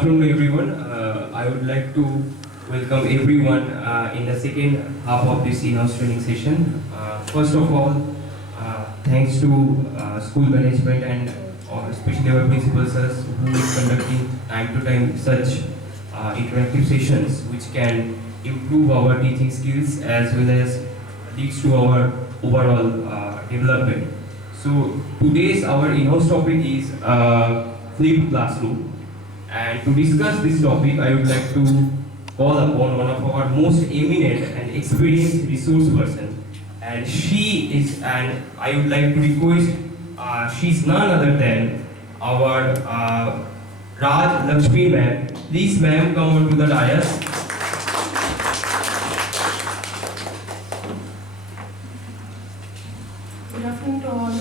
afternoon, everyone. I would like to welcome everyone in the second half of this in-house training session. First of all, thanks to school management and especially our principal sirs who is conducting time to time such interactive sessions which can improve our teaching skills as well as leads to our overall development. So today's our in-house topic is flipped classroom. And to discuss this topic, I would like to call upon one of our most eminent and experienced resource person. And she is, and I would like to request, she's none other than our Raj Lakshmi ma'am. Please ma'am come on to the dais. Good afternoon to all.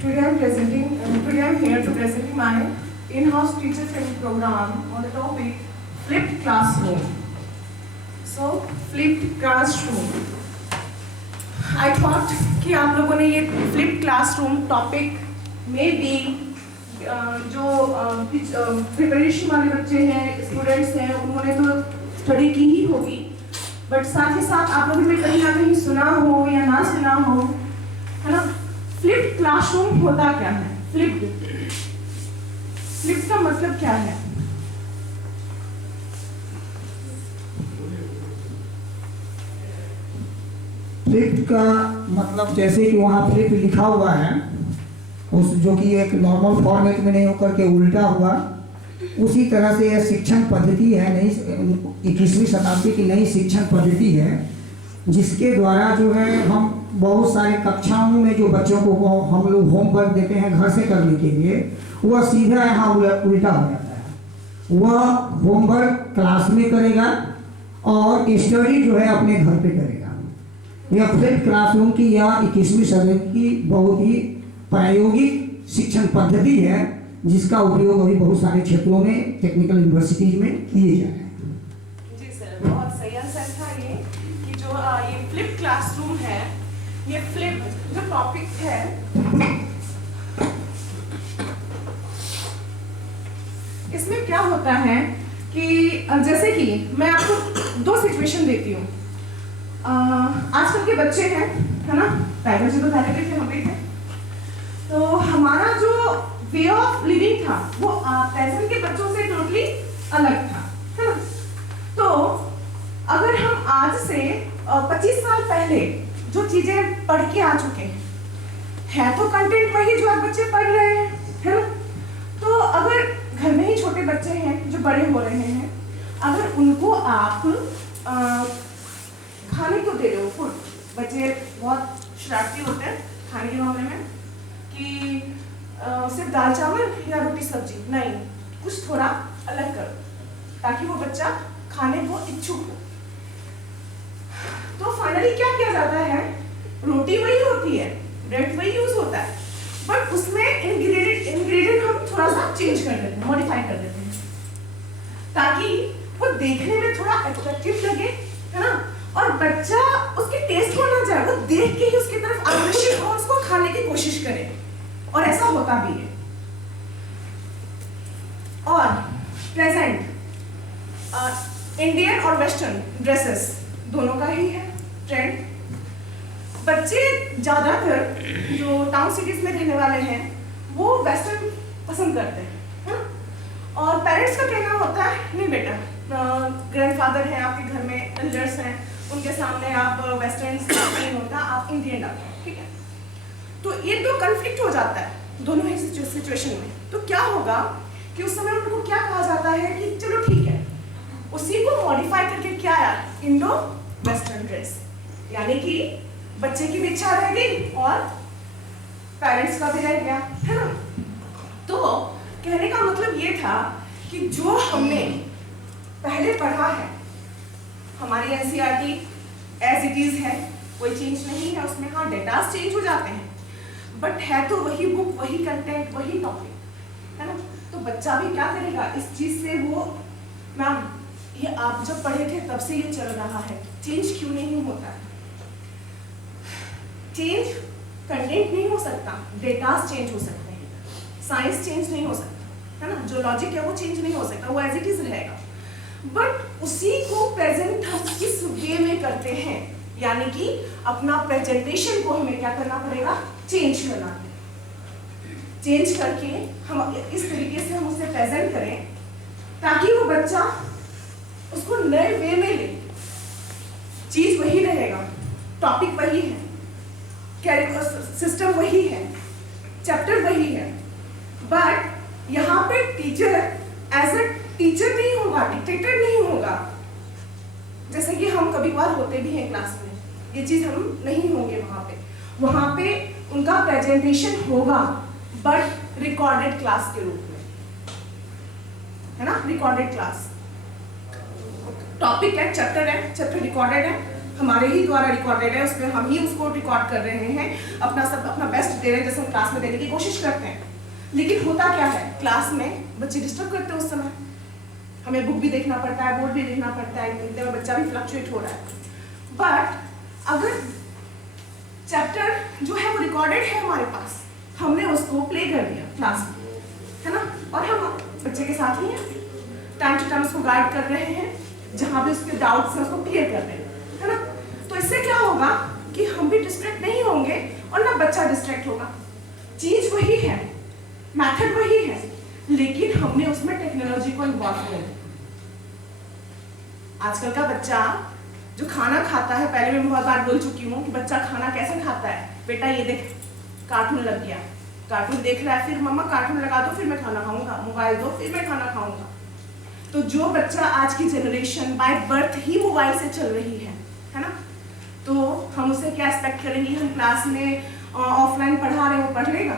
Today I am here to present my in-house teacher training program on the topic flipped classroom. So flipped classroom. I thought कि आप लोगों ने ये flipped classroom topic में भी जो preparation वाले बच्चे हैं, स्टूडेंट्स हैं, उन्होंने तो स्टडी की ही होगी, बट साथ ही साथ आप लोगों ने कहीं ना कहीं सुना हो या ना सुना हो, है ना? फ्लिप्ड क्लासरूम होता क्या है? फ्लिप्ड का मतलब क्या है? फ्लिप का मतलब जैसे कि वहाँ फ्लिप लिखा हुआ है, उस जो कि एक नॉर्मल फॉर्मेट में नहीं होकर के उल्टा हुआ, उसी तरह से यह शिक्षण पद्धति है, नई 21वीं शताब्दी की नई शिक्षण पद्धति है, जिसके द्वारा जो है हम बहुत सारे कक्षाओं में जो बच्चों को हम लोग होमवर्क देते हैं घर से करने के लिए, वह सीधा यहाँ उल्टा हो जाता है। वह होमवर्क क्लास में करेगा और स्टडी जो है अपने घर पे करेगा। यह फ्लिप क्लासरूम की यह 21वीं सदी की बहुत ही प्रायोगिक शिक्षण पद्धति है, जिसका उपयोग अभी बहुत सारे क्षेत्रों में टेक्निकल यूनिवर्सिटीज में किए जा रहे हैं। जी सर, बहुत सही आंसर था ये कि जो ये फ्लिप क्लासरूम है, ये फ्लिप जो टॉपिक है, इसमें क्या होता है कि जैसे कि मैं आपको दो सिचुएशन देती हूँ। आजकल के बच्चे हैं, है ना? पहले से तो पहले थे, हम भी थे, तो हमारा जो वे ऑफ लिविंग था वो प्रेजेंट के बच्चों से टोटली अलग था, है ना? तो अगर हम आज से 25 साल पहले जो चीजें पढ़ के आ चुके हैं तो कंटेंट वही जो आज बच्चे पढ़ रहे हैं, है ना? तो अगर घर में ही छोटे बच्चे हैं जो बड़े हो रहे हैं, अगर उनको आप खाने को दे रहे हो, फूड, बच्चे बहुत शरारती होते हैं खाने के मामले में कि सिर्फ दाल चावल या रोटी सब्जी नहीं, कुछ थोड़ा अलग करो ताकि वो बच्चा खाने को इच्छुक हो। तो फाइनली क्या किया जाता है? रोटी वही होती है, ब्रेड वही यूज होता है, बट उसमें इंग्रेडिएंट हम थोड़ा सा चेंज कर देते हैं, मॉडिफाई कर देते हैं ताकि वो देखने में थोड़ा अट्रैक्टिव लगे, है ना? और बच्चा उसके टेस्ट को ना जाए, वो देख के ही उसकी तरफ आकर्षित हो, उसको खाने की कोशिश करे, और ऐसा होता भी है। और प्रेजेंट इंडियन और वेस्टर्न ड्रेसेस दोनों का ही है ट्रेंड। बच्चे ज्यादातर जो टाउन सिटीज में रहने वाले हैं वो वेस्टर्न पसंद करते हैं, है ना? और पेरेंट्स का कहना होता है नहीं बेटा, ग्रैंडफादर है आपके घर में, एल्डर्स हैं, उनके सामने आप वेस्टर्न नहीं होता, आप इंडियन डालो, ठीक है? तो ये दो कन्फ्लिक्ट हो जाता है दोनों ही सिचुएशन में। तो क्या होगा कि उस समय उनको क्या कहा जाता है कि चलो ठीक है, उसी को मॉडिफाई करके क्या आया, इंडो वेस्टर्न ड्रेस, यानी कि बच्चे की भी इच्छा रह गई और पेरेंट्स का भी रह गया, है ना? तो कहने का मतलब ये था कि जो हमने पहले पढ़ा है, हमारी एनसीईआरटी एज इट इज है, कोई चेंज नहीं है उसमें। हाँ, डेटास चेंज हो जाते हैं, बट है तो वही बुक, वही कंटेंट, वही टॉपिक, है ना? तो बच्चा भी क्या करेगा इस चीज से, वो मैम ये आप जब पढ़े थे तब से ये चल रहा है, चेंज क्यों नहीं होता है? चेंज कंटेंट नहीं हो सकता, डेटास चेंज हो सकते हैं, साइंस चेंज नहीं हो सकता। है ना, जो लॉजिक है वो चेंज नहीं हो सकता, वो एज इट इज रहेगा। बट उसी को प्रेजेंट हम किस वे में करते हैं, यानी कि अपना प्रेजेंटेशन को हमें क्या करना पड़ेगा, चेंज करना है। चेंज करके हम इस तरीके से हम उसे प्रेजेंट करें ताकि वो बच्चा उसको नए वे में ले। चीज वही रहेगा, टॉपिक वही है, सिस्टम वही है, चैप्टर वही है, बट यहाँ पे टीचर एज अ टीचर नहीं होगा, डिक्टेटर नहीं होगा। जैसे कि हम कभी कभार होते भी हैं क्लास में, ये चीज हम नहीं होंगे वहाँ पे उनका प्रेजेंटेशन होगा बट रिकॉर्डेड क्लास के रूप में, है ना, रिकॉर्डेड क्लास। टॉपिक है, चैप्टर रिकॉर्डेड है, हमारे ही द्वारा रिकॉर्डेड है, उसमें हम ही उसको रिकॉर्ड कर रहे हैं, अपना बेस्ट दे रहे हैं जैसे हम क्लास में देने की कोशिश करते हैं। लेकिन होता क्या है, क्लास में बच्चे डिस्टर्ब करते हैं उस समय, हमें बुक भी देखना पड़ता है, बोर्ड भी देखना पड़ता है, इतने में बच्चा भी फ्लक्चुएट हो रहा है। बट अगर चैप्टर जो है वो रिकॉर्डेड है हमारे पास, हमने उसको प्ले कर दिया क्लास में, है ना, और हम बच्चे के साथ ही हैं, टाइम टू टाइम उसको गाइड कर रहे हैं, जहाँ भी उसके डाउट्स हैं उसको क्लियर कर रहे हैं, है ना। तो इससे क्या होगा कि हम भी डिस्ट्रैक्ट नहीं होंगे और ना बच्चा डिस्ट्रैक्ट होगा। चीज वही है, मेथड वही है, लेकिन हमने उसमें टेक्नोलॉजी को इन्वॉल्व कर दिया। आजकल का बच्चा जो खाना खाता है, पहले मैं बहुत बार बोल चुकी हूँ कि बच्चा खाना कैसे खाता है, बेटा ये देख कार्टून लग गया, कार्टून देख रहा है, फिर मम्मा कार्टून लगा दो फिर मैं खाना खाऊंगा, मोबाइल दो फिर मैं खाना खाऊंगा। तो जो बच्चा आज की generation by birth he mobile से चल रही है ना, तो हम उसे क्या एक्सपेक्ट करेंगे, हम क्लास में ऑफलाइन पढ़ा रहे हैं, वो पढ़ लेगा,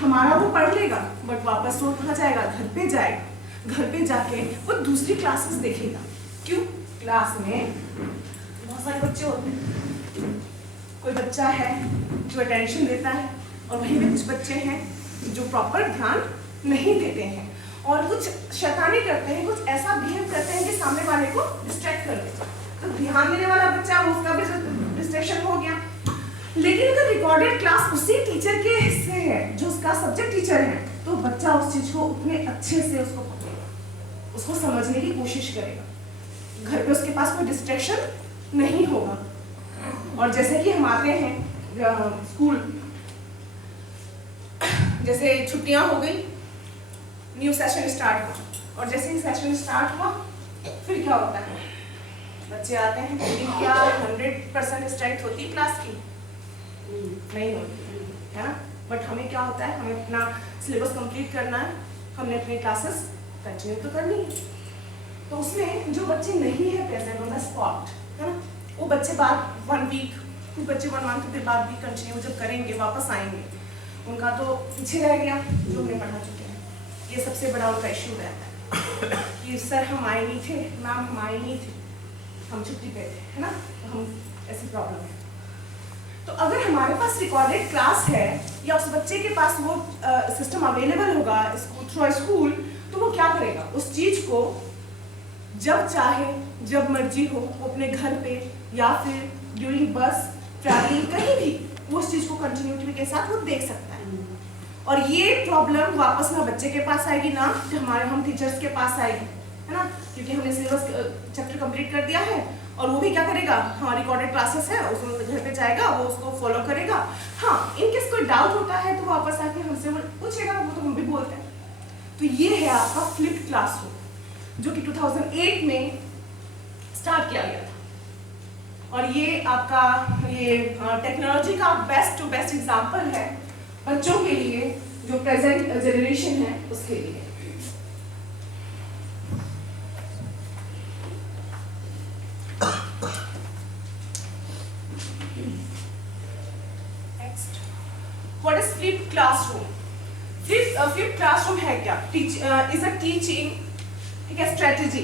हमारा वो पढ़ लेगा, बट वापस वो कहाँ जाएगा, घर पे जाएगा, घर पे जाके वो दूसरी क्लासेस देखेगा। क्यों, क्लास में बहुत सारे बच्चे होते हैं, कोई बच्चा है जो अटेंशन देता है और वहीं पे कुछ बच्चे हैं जो प्रॉपर ध्यान नहीं देते हैं और कुछ शैतानी करते हैं, कुछ ऐसा बिहेव करते हैं कि सामने वाले को डिस्ट्रैक्ट कर देते। तो ध्यान देने वाला बच्चा उसका भी डिस्ट्रैक्शन हो गया। लेकिन अगर रिकॉर्डेड क्लास उसी टीचर के हिस्से है जो उसका सब्जेक्ट टीचर है, तो बच्चा उस चीज को उतने अच्छे से उसको पकड़ेगा, उसको समझने की कोशिश करेगा, घर पे उसके पास कोई डिस्ट्रैक्शन नहीं होगा। और जैसे कि हम आते हैं स्कूल, जैसे छुट्टियां हो गई, न्यू सेशन स्टार्ट हुआ, और जैसे ही सेशन स्टार्ट हुआ फिर क्या होता है, बच्चे आते हैं, क्या 100% स्ट्रेंथ होती है क्लास की, नहीं होती है ना। बट हमें क्या होता है, हमें अपना सिलेबस कंप्लीट करना है, हमने अपनी क्लासेस कंटिन्यू तो करनी है। तो उसमें जो बच्चे नहीं है प्रेजेंट ऑन द स्पॉट, है ना, वो बच्चे बाद 1 वीक, कुछ बच्चे 1 मंथ के बाद भी कंटिन्यू जब करेंगे, वापस आएंगे, उनका तो पीछे रह गया जो हमने पढ़ा चुके हैं। ये सबसे बड़ा उनका इश्यू रहता है कि सर हम आए नहीं थे, मैम हम आए नहीं थे, हम छुट्टी पे थे, है ना, तो हम ऐसी प्रॉब्लम है। तो अगर हमारे पास रिकॉर्डेड क्लास है या उस बच्चे के पास वो सिस्टम अवेलेबल होगा थ्रू स्कूल, तो वो क्या करेगा, उस चीज को जब चाहे जब मर्जी हो वो अपने घर पे या फिर ड्यूरिंग बस ट्रैवलिंग कहीं भी वो उस चीज को कंटिन्यूटी के साथ वो देख सकता है। और ये प्रॉब्लम वापस ना बच्चे के पास आएगी ना हम टीचर्स के पास आएगी, है ना, क्योंकि हमने सिलेबस चैप्टर कंप्लीट कर दिया है और वो भी क्या करेगा, हाँ रिकॉर्डेड क्लासेस है, उसमें घर पे जाएगा, वो उसको फॉलो करेगा। हाँ, इनकेस कोई डाउट होता है तो वापस आके हमसे पूछेगा, वो तो हम भी बोलते हैं। तो ये है आपका फ्लिप्ड क्लासरूम जो कि 2008 में स्टार्ट किया गया था। और ये आपका ये टेक्नोलॉजी का बेस्ट टू बेस्ट एग्जांपल है बच्चों के लिए, जो प्रेजेंट जनरेशन है उसके लिए। What is flipped classroom? Flipped classroom है क्या? Is a teaching strategy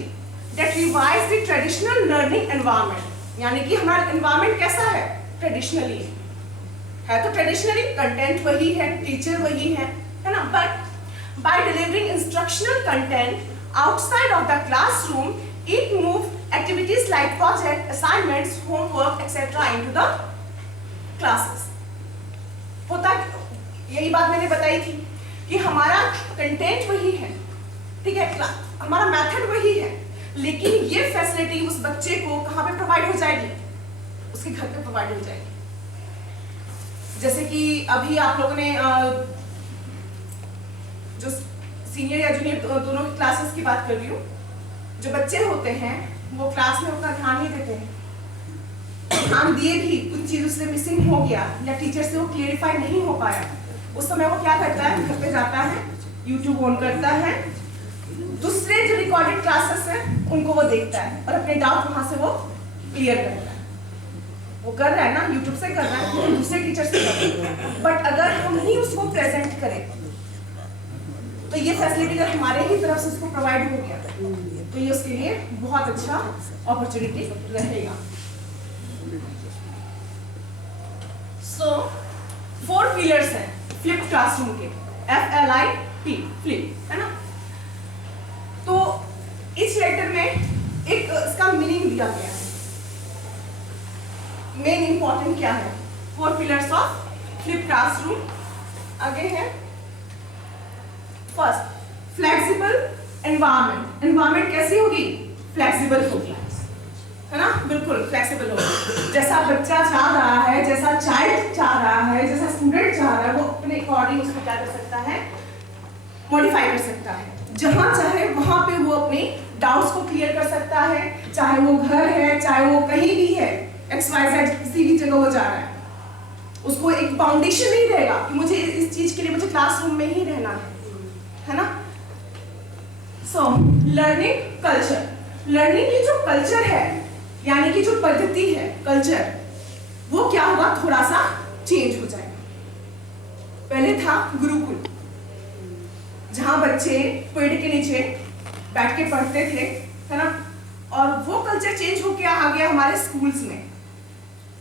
that revise the traditional learning environment. यानी कि हमारा environment कैसा है? Traditionally है, तो traditionally content वही है, teacher वही है ना? But by delivering instructional content outside of the classroom, it moves activities like project, assignments, homework, etc. into the classes. होता यही बात मैंने बताई थी कि हमारा कंटेंट वही है, ठीक है, हमारा मेथड वही है, लेकिन ये फैसिलिटी उस बच्चे को कहाँ पे प्रोवाइड हो जाएगी? उसके घर पे प्रोवाइड हो जाएगी। जैसे कि अभी आप लोगों ने जो सीनियर या जूनियर दोनों की क्लासेस की बात कर रही हूँ, जो बच्चे होते हैं वो क्लास में उतना ध्यान नहीं देते हैं, ध्यान दिए भी कुछ चीज़ों से मिसिंग हो गया या टीचर से वो क्लियरिफाई नहीं हो पाया, उस समय वो क्या करता है? घर पे जाता है, यूट्यूब ऑन करता है, दूसरे जो रिकॉर्डेड क्लासेस हैं उनको वो देखता है और अपने डाउट वहां से वो क्लियर करता है। वो कर रहा है ना, यूट्यूब से कर रहा है, दूसरे टीचर से कर रहा है, बट अगर हम ही उसको प्रेजेंट करें तो ये फैसिलिटी अगर हमारे ही तरफ से उसको प्रोवाइड हो गया तो ये उसके लिए बहुत अच्छा अपॉर्चुनिटी रहेगा। सो 4 पिलर्स हैं फ्लिप क्लासरूम के, FLIP, फ्लिप, है ना। तो इस लेटर में एक इसका मीनिंग दिया गया है, मेन इंपॉर्टेंट क्या है? 4 पिलर्स ऑफ फ्लिप क्लासरूम। आगे है फर्स्ट, फ्लेक्सिबल एनवायरनमेंट। एनवायरनमेंट कैसी होगी? फ्लेक्सिबल होगी, है ना, बिल्कुल फ्लेक्सिबल होगी। जैसा बच्चा चाह रहा है, जैसा चाइल्ड चाह रहा है, जैसा स्टूडेंट चाह रहा है, वो अपने अकॉर्डिंग उसको क्या कर सकता है? मॉडिफाई कर सकता है। जहां चाहे वहां पे वो अपने डाउट्स को क्लियर कर सकता है, चाहे वो घर है, चाहे वो कहीं भी है, XYZ किसी भी जगह वो जा रहा है, उसको एक फाउंडेशन नहीं रहेगा कि मुझे इस चीज के लिए मुझे क्लासरूम में ही रहना है ना। सो लर्निंग कल्चर, लर्निंग की जो कल्चर है, यानी कि जो पद्धति है, कल्चर, वो क्या होगा? थोड़ा सा चेंज हो जाएगा। पहले था गुरुकुल, जहां बच्चे पेड़ के नीचे बैठ के पढ़ते थे, है ना, और वो कल्चर चेंज होके आ गया हमारे स्कूल्स में।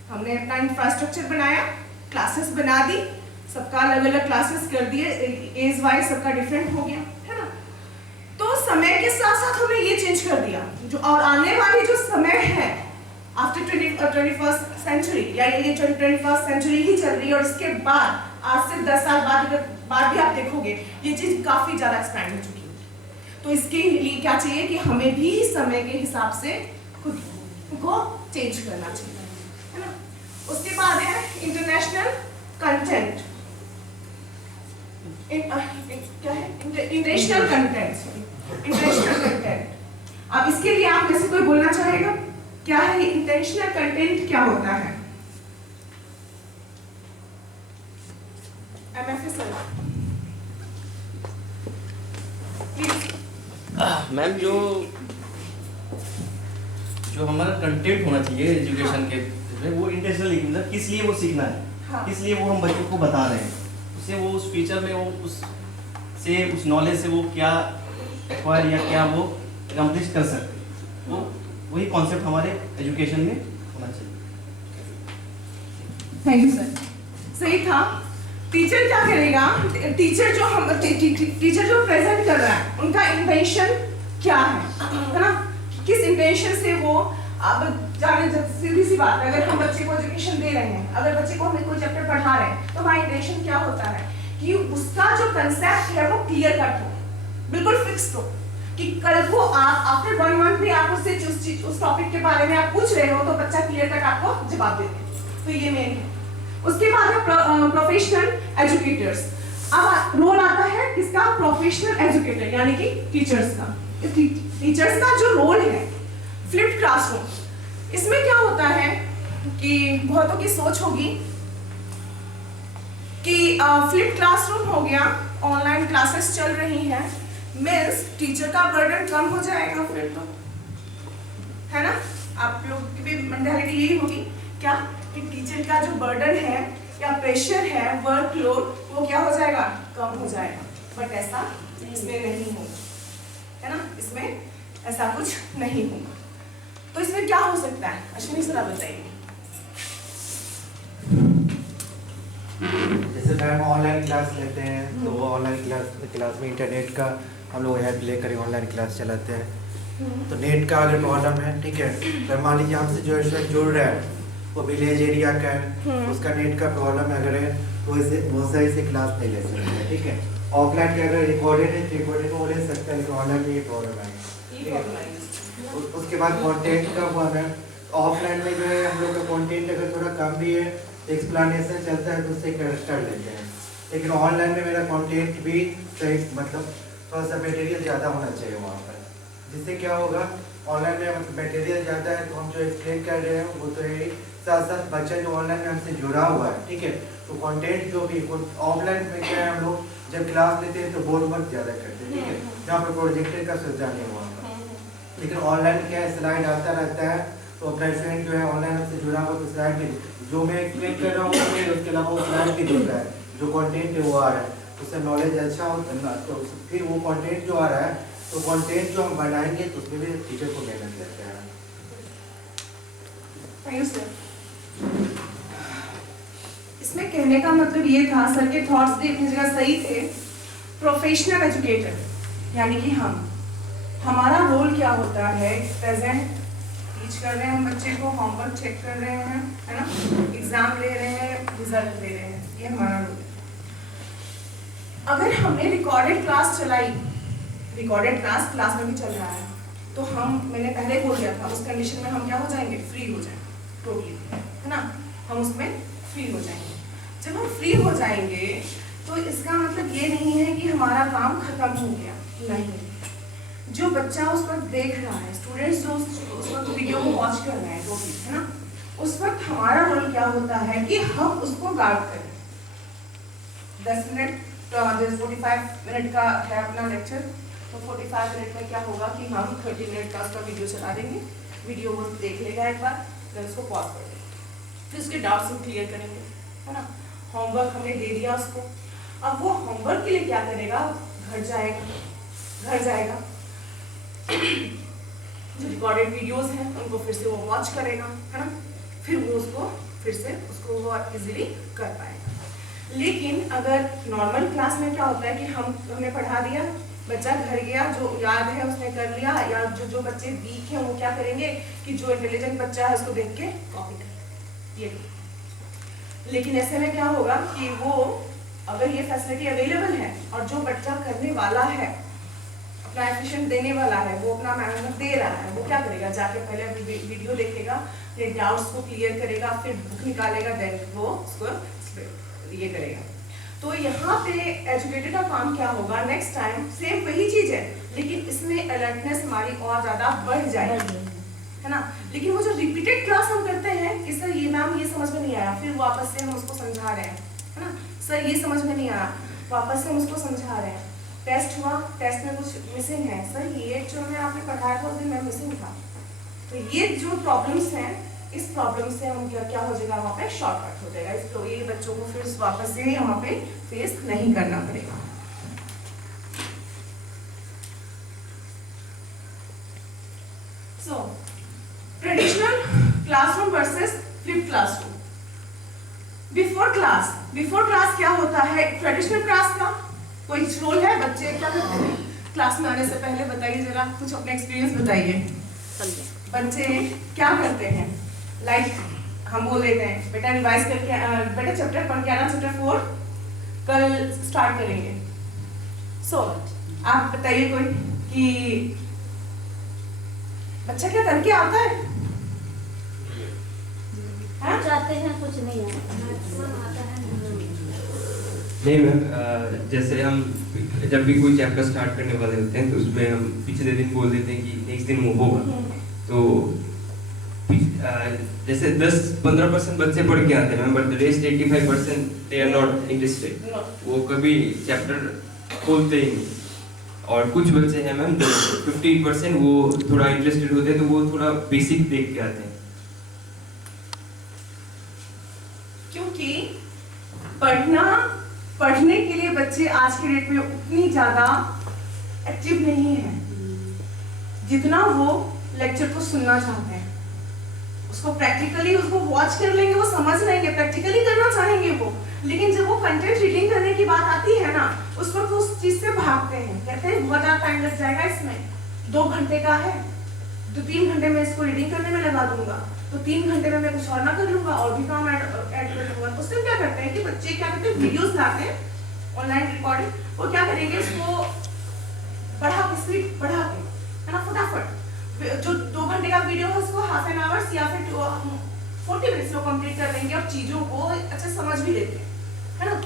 हमने अपना इंफ्रास्ट्रक्चर बनाया, क्लासेस बना दी, सबका अलग अलग क्लासेस कर दिए, एज वाइज सबका डिफरेंट हो गया, है ना। तो समय के साथ साथ हमने ये चेंज कर दिया, जो और आने वाली जो समय है आफ्टर 21st सेंचुरी, या ये 21st सेंचुरी ही चल रही है, और इसके बाद आज से 10 साल बाद भी आप देखोगे ये चीज काफी ज्यादा एक्सपैंड हो चुकी है। तो इसके लिए क्या चाहिए कि हमें भी समय के हिसाब से खुद को चेंज करना चाहिए, है ना। उसके बाद है इंटरनेशनल कंटेंट, क्या है? International content, international content. अब इसके लिए आप में से कोई बोलना चाहेगा क्या है इंटरनेशनल कंटेंट, क्या होता है? MFA sir please. मैम, जो हमारा कंटेंट होना चाहिए एजुकेशन के, वो इंटेंशनल, मतलब किस लिए वो सीखना है, हाँ। किस लिए वो हम बच्चों को बता रहे हैं, उससे वो उस फ्यूचर में वो उस नॉलेज से वो क्या एक्वायर या क्या वो अकम्प्लिश कर सकते हैं, वो वही कॉन्सेप्ट हमारे एजुकेशन में होना चाहिए। थैंक यू सर, सही था। टीचर क्या करेगा? टीचर जो प्रेजेंट कर रहा है, उनका इंटेंशन क्या है ना, किस इंटेंशन से वो, अब जाने सीधी सी बात है, अगर हम बच्चे को एजुकेशन दे रहे हैं, अगर बच्चे को हम कोई चैप्टर पढ़ा रहे हैं, तो हमारा इंटेंशन क्या होता है कि उसका जो कंसेप्ट है वो क्लियर कट हो, बिल्कुल फिक्स्ड हो, कि कल को आप आफ्टर 1 मंथ भी आप उससे उस टॉपिक के बारे में आप पूछ रहे हो तो बच्चा क्लियर कट आपको जवाब देते। तो ये मेन है। उसके बाद है प्रोफेशनल एजुकेटर्स। अब रोल आता है किसका? प्रोफेशनल एजुकेटर, यानी कि टीचर्स का। टीचर्स का जो रोल है फ्लिप्ड क्लासरूम, इसमें क्या होता है कि बहुतों की सोच होगी कि फ्लिप क्लासरूम हो गया, ऑनलाइन क्लासेस चल रही हैं, मीन्स टीचर का बर्डन कम हो जाएगा, फिर तो, है ना। आप लोग की भी मेंटालिटी यही होगी क्या कि टीचर का जो बर्डन है या प्रेशर है, वर्कलोड, वो क्या हो जाएगा? कम हो जाएगा। बट ऐसा इसमें नहीं होगा, है ना, इसमें ऐसा कुछ नहीं होगा। तो इसमें क्या हो सकता है? अश्विनी सर आप बताइए। जैसे मैम ऑनलाइन क्लास लेते हैं तो वो ऑनलाइन क्लास में इंटरनेट का हम लोग हेल्प लेकर ऑनलाइन क्लास चलाते हैं। तो नेट का अगर प्रॉब्लम है, ठीक है, तो मान लीजिए हमसे जो स्टूडेंट जुड़ रहा है वो विलेज एरिया का है, उसका नेट का प्रॉब्लम अगर है तो वो सही से क्लास नहीं ले सकते, ठीक है। ऑफलाइन के अगर रिकॉर्डेड है रिकॉर्डेड वो ले सकते हैं, लेकिन ऑनलाइन में ये प्रॉब्लम है। ठीक है, उसके बाद कंटेंट का हुआ मैम, ऑफलाइन में जो है हम लोग का कंटेंट अगर थोड़ा कम भी है, एक्सप्लेनेशन चलता है तो उससे कर लेते हैं, लेकिन ऑनलाइन में मेरा कंटेंट भी सही, मतलब थोड़ा सा मटेरियल ज़्यादा होना चाहिए वहाँ पर, जिससे क्या होगा ऑनलाइन में मतलब मटेरियल ज़्यादा है तो हम जो एक्सप्लेन कर रहे हैं वो तो है, साथ साथ बच्चा जो ऑनलाइन में हमसे जुड़ा हुआ है, ठीक है, तो कंटेंट जो भी ऑफलाइन में क्या है, हम लोग जब क्लास लेते हैं तो बोर्ड वर्क ज़्यादा करते हैं, ठीक है, जहाँ पर प्रोजेक्टर का सुविधा नहीं हुआ पर, लेकिन ऑनलाइन क्या है स्लाइड आता रहता है, तो अपना स्टूडेंट जो है ऑनलाइन हमसे जुड़ा हुआ तो स्लाइड भी जो मैं एक्सप्लेन कर रहा हूँ उसके अलावा वो स्लाइड भी देता है, जो कंटेंट है वो आ रहा है, उससे नॉलेज अच्छा होता है, तो फिर वो कंटेंट जो आ रहा है तो कंटेंट जो हम बनाएंगे तो उसमें भी टीचर को मेहनत लगता है। Thank you sir. इसमें कहने का मतलब ये था, सर के थॉट्स भी अपनी जगह सही थे। प्रोफेशनल एजुकेटर यानी कि हमारा रोल क्या होता है, प्रेजेंट टीच कर रहे हैं हम बच्चे को, होमवर्क चेक कर रहे हैं, है ना, एग्जाम ले रहे हैं, रिजल्ट दे रहे हैं, ये हमारा रोल है। अगर हमने रिकॉर्डेड क्लास चलाई, रिकॉर्डेड क्लास में भी चल रहा है, तो मैंने पहले बोल दिया था, उस कंडीशन में हम क्या हो जाएंगे, फ्री हो जाएंगे टोटली, है ना, हम उसमें फ्री हो जाएंगे। जब हम फ्री हो जाएंगे तो इसका मतलब ये नहीं है कि हमारा काम खत्म हो गया, नहीं। जो बच्चा उस वक्त देख रहा है, स्टूडेंट्स जो उस वक्त वीडियो को वॉच कर रहे हैं टोटली, है ना, उस वक्त हमारा रोल क्या होता है कि हम उसको गार्ड करें। 10 मिनट 45 मिनट का है अपना लेक्चर, तो 45 मिनट में क्या होगा कि हम 30 मिनट का उसका वीडियो चला देंगे, वीडियो वो देख लेगा एक बार, फिर उसको पॉज कर देंगे, फिर उसके डाउट्स हम क्लियर करेंगे, है ना। होमवर्क हमने दे दिया उसको, अब वो होमवर्क के लिए क्या करेगा, घर जाएगा जो रिकॉर्डेड वीडियोस हैं उनको फिर से वो वॉच करेगा, है ना, फिर वो उसको फिर से उसको वो इजीली कर पाएगा। लेकिन अगर नॉर्मल क्लास में क्या होता है कि हमने पढ़ा दिया, बच्चा घर गया, जो याद है उसने कर लिया, या जो बच्चे वीक हैं वो क्या करेंगे कि जो इंटेलिजेंट बच्चा है उसको देख के कॉपी कर ये। लेकिन ऐसे में क्या होगा कि वो अगर ये फैसिलिटी अवेलेबल है और जो बच्चा करने वाला है, अपना एफिशिएंट देने वाला है, वो अपना मेहनत दे रहा है, वो क्या करेगा, जाके पहले वीडियो देखेगा, फिर डाउट्स को क्लियर करेगा, फिर बुक निकालेगा, देन वो उसको ये करेगा। तो यहाँ पे एजुकेटर का काम क्या होगा, नेक्स्ट टाइम सेम वही चीज है, लेकिन इसमें अलर्टनेस हमारी और ज्यादा बढ़ जाएगी, है ना। लेकिन वो जो रिपीटेड क्लास हम करते हैं कि सर ये मैम ये समझ में नहीं आया, फिर वापस से हम उसको समझा रहे हैं, है ना, सर ये समझ में नहीं आया, वापस से हम उसको समझा रहे हैं, टेस्ट हुआ, टेस्ट में कुछ मिसिंग है, सर ये जो मैं आपने पढ़ाया था उस दिन मैं मिसिंग था। तो ये जो प्रॉब्लम्स हैं, इस प्रॉब्लम से हम क्या हो जाएगा, वहाँ पे शॉर्टकट हो जाएगा, इसको ये बच्चों को फिर वापस से यहाँ पे फेस नहीं करना पड़ेगा। सो traditional classroom versus flip classroom. Before class क्या होता है, ट्रेडिशनल क्लास का कोई रोल है, बच्चे क्या करते हैं क्लास में आने से पहले, बताइए जरा कुछ अपने एक्सपीरियंस बताइए, बच्चे क्या करते हैं, लाइक हम बोल देते हैं बेटा रिवाइज करके, बेटा चैप्टर पढ़ के आना, चैप्टर 4 कल स्टार्ट करेंगे। सो आप बताइए कोई कि बच्चा क्या करके आता है, चाहते हैं कुछ नहीं आता है। नहीं मैम, जैसे हम जब भी कोई चैप्टर स्टार्ट करने वाले होते हैं तो उसमें हम पिछले दिन बोल देते हैं कि नेक्स्ट दिन वो होगा, तो जैसे 10-15% बच्चे पढ़ के आते हैं ma'am, but the rest 85% they are not interested, वो कभी चैप्टर खोलते ही नहीं। और कुछ बच्चे हैं मैम 50% वो थोड़ा इंटरेस्टेड होते हैं, तो वो थोड़ा बेसिक देख के आते हैं। क्योंकि पढ़ने के लिए बच्चे आज के डेट में उतनी ज्यादा एक्टिव नहीं है जितना वो लेक्चर को सुनना चाहते हैं। उसको प्रैक्टिकली उसको वॉच कर लेंगे, वो समझ लेंगे, प्रैक्टिकली करना चाहेंगे वो, लेकिन जब वो कंटेंट रीडिंग करने की बात आती है ना, उस वक्त वो उस चीज से भागते हैं, कहते हैं बहुत ज्यादा टाइम लग जाएगा इसमें, 2 घंटे का है तो 3 घंटे में इसको रीडिंग करने में लगा दूंगा, तो 3 घंटे में मैं कुछ और ना कर लूंगा और भी काम ऐड कर लूंगा। तो उसमें क्या करते हैं कि बच्चे क्या करते हैं, वीडियोस लाते हैं ऑनलाइन रिकॉर्डिंग, वो क्या करेंगे, इसको बढ़ा के, स्पीड बढ़ा के, है ना, फटाफट जो 2 घंटे का वीडियो है उसको हाफ एन आवर्स या फिर 40 मिनट्स में कंप्लीट कर लेंगे और चीजों को अच्छे समझ भी लेते हैं, है ना।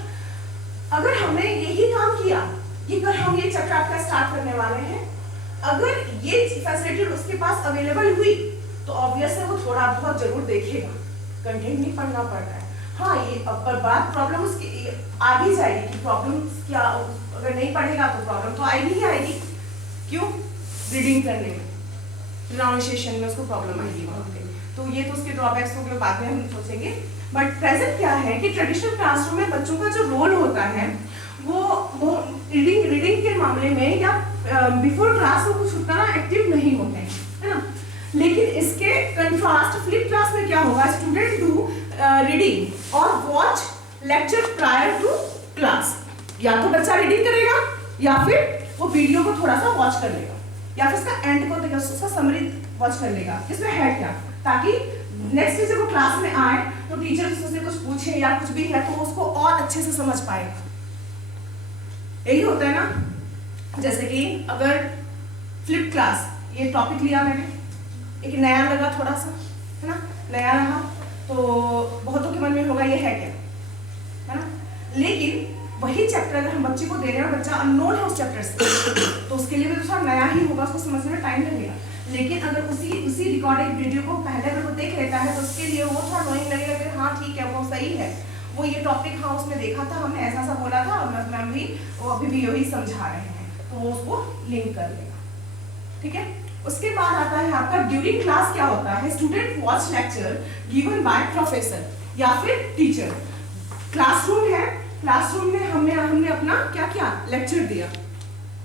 अगर हमने यही काम किया कि कल हम ये चैप्टर आपका स्टार्ट करने वाले हैं, अगर ये फैसिलिटी उसके पास अवेलेबल हुई तो ऑब्वियस है वो थोड़ा बहुत जरूर देखेगा, कंटेंट नहीं पढ़ना पड़ रहा है। हाँ, ये पर बात प्रॉब्लम उसकी आ भी जाएगी कि प्रॉब्लम क्या, अगर नहीं पढ़ेगा तो प्रॉब्लम तो आएगी ही आएगी। क्यों? रीडिंग करने में, प्रोनाउंसिएशन में उसको प्रॉब्लम आएगी वहाँ पे। तो ये तो उसके ड्रॉबैक्स हो गए, बाद में हम सोचेंगे। बट प्रेजेंट क्या है कि ट्रेडिशनल क्लासरूम में बच्चों का जो रोल होता है वो रीडिंग के मामले में या बिफोर क्लास वो कुछ उतना एक्टिव नहीं होते हैं, है ना। लेकिन इसके कंट्रास्ट फ्लिप क्लास में क्या होगा, स्टूडेंट डू रीडिंग और watch lecture prior to class. या तो बच्चा रीडिंग करेगा या फिर वो वीडियो को थोड़ा सा वॉच कर लेगा या फिर उसका एंड को देगा, उसका समरी वॉच कर लेगा, इसमें है क्या, ताकि नेक्स्ट डे जब वो क्लास में आए तो टीचर उससे कुछ पूछे या कुछ भी है तो उसको और अच्छे से समझ पाएगा। यही होता है ना। जैसे कि अगर फ्लिप क्लास ये टॉपिक लिया मैंने, एक नया लगा थोड़ा सा, है ना, नया रहा तो बहुतों के मन में होगा ये है क्या, है ना। लेकिन वही चैप्टर अगर हम बच्चे को दे रहे हैं और बच्चा अननोन है उस चैप्टर से तो उसके लिए भी तो थोड़ा नया ही होगा, उसको समझने में टाइम लगेगा। लेकिन अगर उसी रिकॉर्डेड वीडियो को पहले अगर वो देख लेता है तो उसके लिए वो थोड़ा नोइंग लगेगा कि हाँ ठीक है वो सही है, वो ये टॉपिक हाँ उसमें देखा था, हमने ऐसा सा बोला था और मैम भी वो अभी भी यही समझा रहे हैं, तो वो उसको लिंक कर लेगा। ठीक है। उसके बाद आता है आपका ड्यूरिंग क्लास क्या होता है, student watch lecture given by professor या फिर टीचर। क्लासरूम है, क्लासरूम में हमने अपना क्या किया, लेक्चर दिया,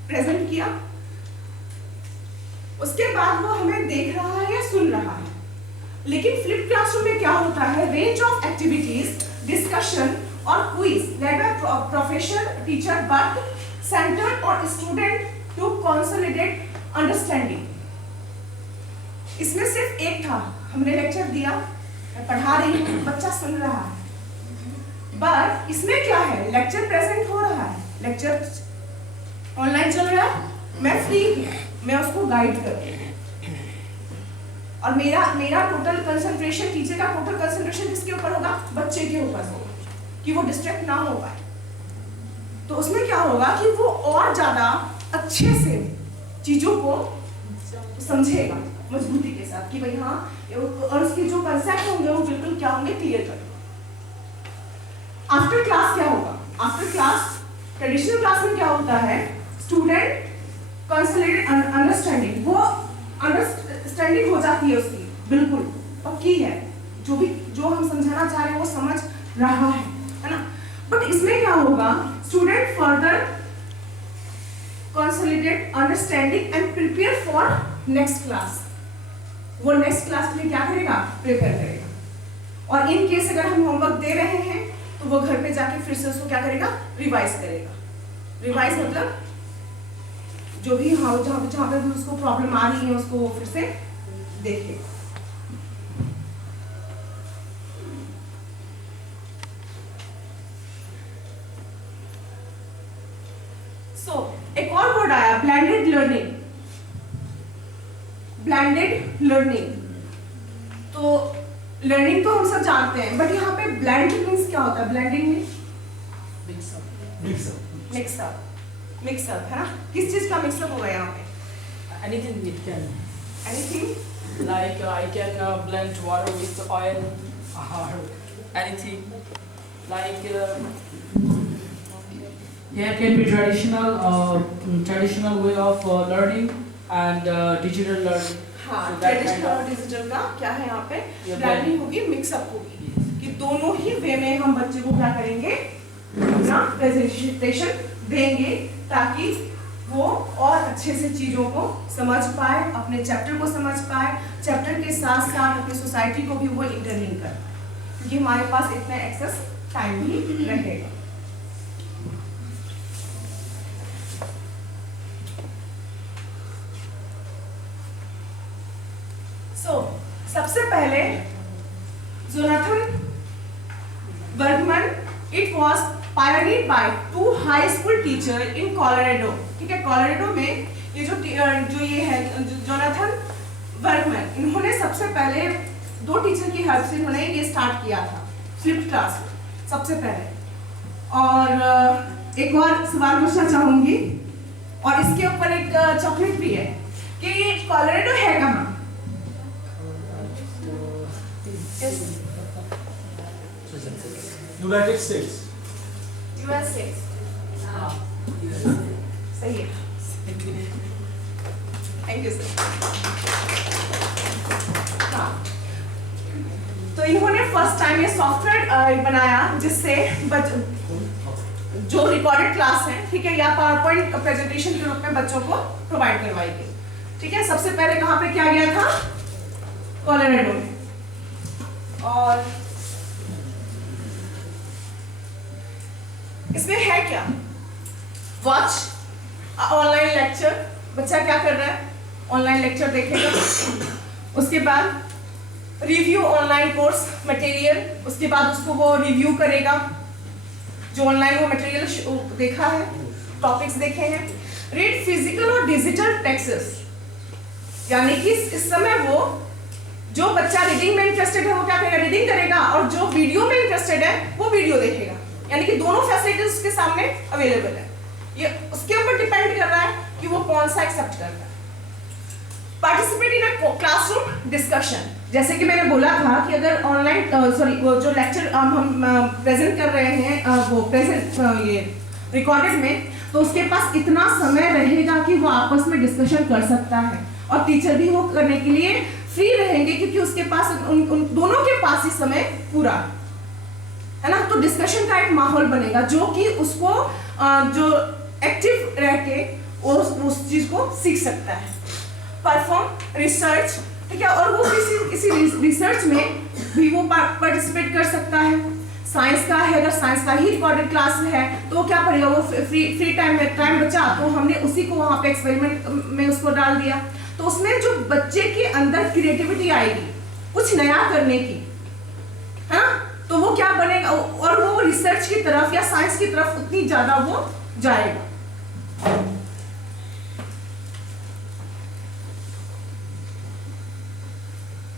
प्रेजेंट किया। उसके बाद वो हमें देख रहा है या सुन रहा है। लेकिन फ्लिप क्लासरूम में क्या होता है, रेंज ऑफ एक्टिविटीज, डिस्कशन और quiz led by professor teacher but centred on student to consolidate understanding. इसमें सिर्फ एक था, हमने लेक्चर दिया, मैं पढ़ा रही हूँ, बच्चा सुन रहा है। बट इसमें क्या है, लेक्चर प्रेजेंट हो रहा है, लेक्चर ऑनलाइन चल रहा है, मैं फ्री हूँ, मैं उसको गाइड कर रही हूँ और मेरा टोटल कंसंट्रेशन, टीचर का टोटल कंसंट्रेशन किसके ऊपर होगा, बच्चे के ऊपर होगा कि वो डिस्ट्रैक्ट ना हो पाए। तो उसमें क्या होगा कि वो और ज्यादा अच्छे से चीजों को समझेगा मजबूती के साथ कि भाई हाँ, और उसके जो कंसेप्ट होंगे वो बिल्कुल क्या होंगे, क्लियर करेगा। आफ्टर क्लास क्या होगा, आफ्टर क्लास ट्रेडिशनल क्लास में क्या होता है, स्टूडेंट कंसोलिडेट अंडरस्टैंडिंग, वो अंडरस्टैंडिंग हो जाती है उसकी, बिल्कुल पक्की है, जो हम समझाना चाह रहे हैं वो समझ रहा है ना। बट इसमें क्या होगा, student further consolidate understanding and prepare for next class. वो नेक्स्ट क्लास के लिए क्या करेगा, प्रिपेयर करेगा। और इन केस अगर हम होमवर्क दे रहे हैं तो वो घर पे जाके फिर से उसको क्या करेगा, रिवाइज करेगा। रिवाइज मतलब जो भी हाँ जहाँ पे भी उसको प्रॉब्लम आ रही है उसको वो फिर से देखेगा। एक और वर्ड आया, ब्लेंडेड लर्निंग। ब्लेंडेड लर्निंग, तो लर्निंग तो हम सब जानते हैं, बट यहाँ पे ब्लेंड मीन्स क्या होता है, ब्लेंडिंग में मिक्सअप है ना। किस चीज का मिक्सअप होगा यहाँ पे, Anything it can. Anything, Like I can blend water with oil or anything. Like there can be traditional way of learning and digital learning. हाँ, So that ट्रेडिशनल kind और of- डिजिटल का क्या है यहाँ पे, Yeah, ब्लेंडिंग होगी, mix up होगी, कि दोनों ही वे में हम बच्चे को क्या करेंगे, अपना प्रेजेंटेशन देंगे ताकि वो और अच्छे से चीजों को समझ पाए, अपने चैप्टर को समझ पाए, चैप्टर के साथ साथ अपनी सोसाइटी को भी वो इंटरलिंक कर पाए, क्योंकि हमारे पास इतना एक्सेस टाइम भी रहेगा। सबसे पहले Jonathan Burgman, it was pioneered by 2 high school teacher in Colorado. ठीक है, कोलोराडो में ये जो ये है जोनाथन वर्कमैन, इन्होंने सबसे पहले 2 टीचर की हेल्प से इन्होंने ये स्टार्ट किया था फ्लिप्ड क्लास सबसे पहले। और एक और सवाल पूछना चाहूंगी, और इसके ऊपर एक चॉकलेट भी है कि ये कोलोराडो है कहाँ? United States. USA। सही है, थैंक यू सर। हाँ, तो इन्होंने फर्स्ट टाइम ये सॉफ्टवेयर बनाया जिससे जो रिकॉर्डेड क्लास है, ठीक है, या पावर पॉइंट प्रेजेंटेशन के रूप में बच्चों को प्रोवाइड करवाई गई। ठीक है, सबसे पहले कहाँ पे किया गया था? कोलोराडो में। और इसमें है क्या? वॉच ऑनलाइन लेक्चर, बच्चा क्या कर रहा है? ऑनलाइन लेक्चर देखेगा। उसके बाद रिव्यू ऑनलाइन कोर्स मटेरियल, उसके बाद उसको वो रिव्यू करेगा जो ऑनलाइन वो मटेरियल देखा है, टॉपिक्स देखे हैं। रीड फिजिकल और डिजिटल टेक्स्ट्स, यानी कि इस समय वो जो बच्चा रीडिंग में इंटरेस्टेड है वो क्या करेगा? रीडिंग करेगा, और जो वीडियो में इंटरेस्टेड है वो वीडियो देखेगा। यानी कि दोनों फैसिलिटीज उसके सामने अवेलेबल है। ये उसके ऊपर डिपेंड कर रहा है कि वो कौन सा एक्सेप्ट करता है। Participate in a classroom discussion, जैसे कि मैंने बोला था कि अगर ऑनलाइन वो जो लेक्चर हम प्रेजेंट कर रहे हैं वो प्रेजेंट ये रिकॉर्डेड में, तो उसके पास इतना समय रहेगा कि वो आपस में डिस्कशन कर सकता है, और टीचर भी वो करने के लिए फ्री रहेंगे क्योंकि उसके पास उन दोनों के पास ही समय पूरा है ना। तो डिस्कशन का एक माहौल बनेगा जो कि उसको जो एक्टिव रह के उस चीज को सीख सकता है। परफॉर्म रिसर्च, ठीक है, और वो किसी रिसर्च में भी वो पार्टिसिपेट कर सकता है। साइंस का है, अगर साइंस का ही रिकॉर्डेड क्लास है तो वो क्या करेगा? वो फ्री टाइम में टाइम बचा तो हमने उसी को वहाँ पे एक्सपेरिमेंट में उसको डाल दिया, तो उसमें जो बच्चे के अंदर क्रिएटिविटी आएगी कुछ नया करने की, है ना, तो वो क्या बनेगा? और वो रिसर्च की तरफ या साइंस की तरफ उतनी ज्यादा वो जाएगा।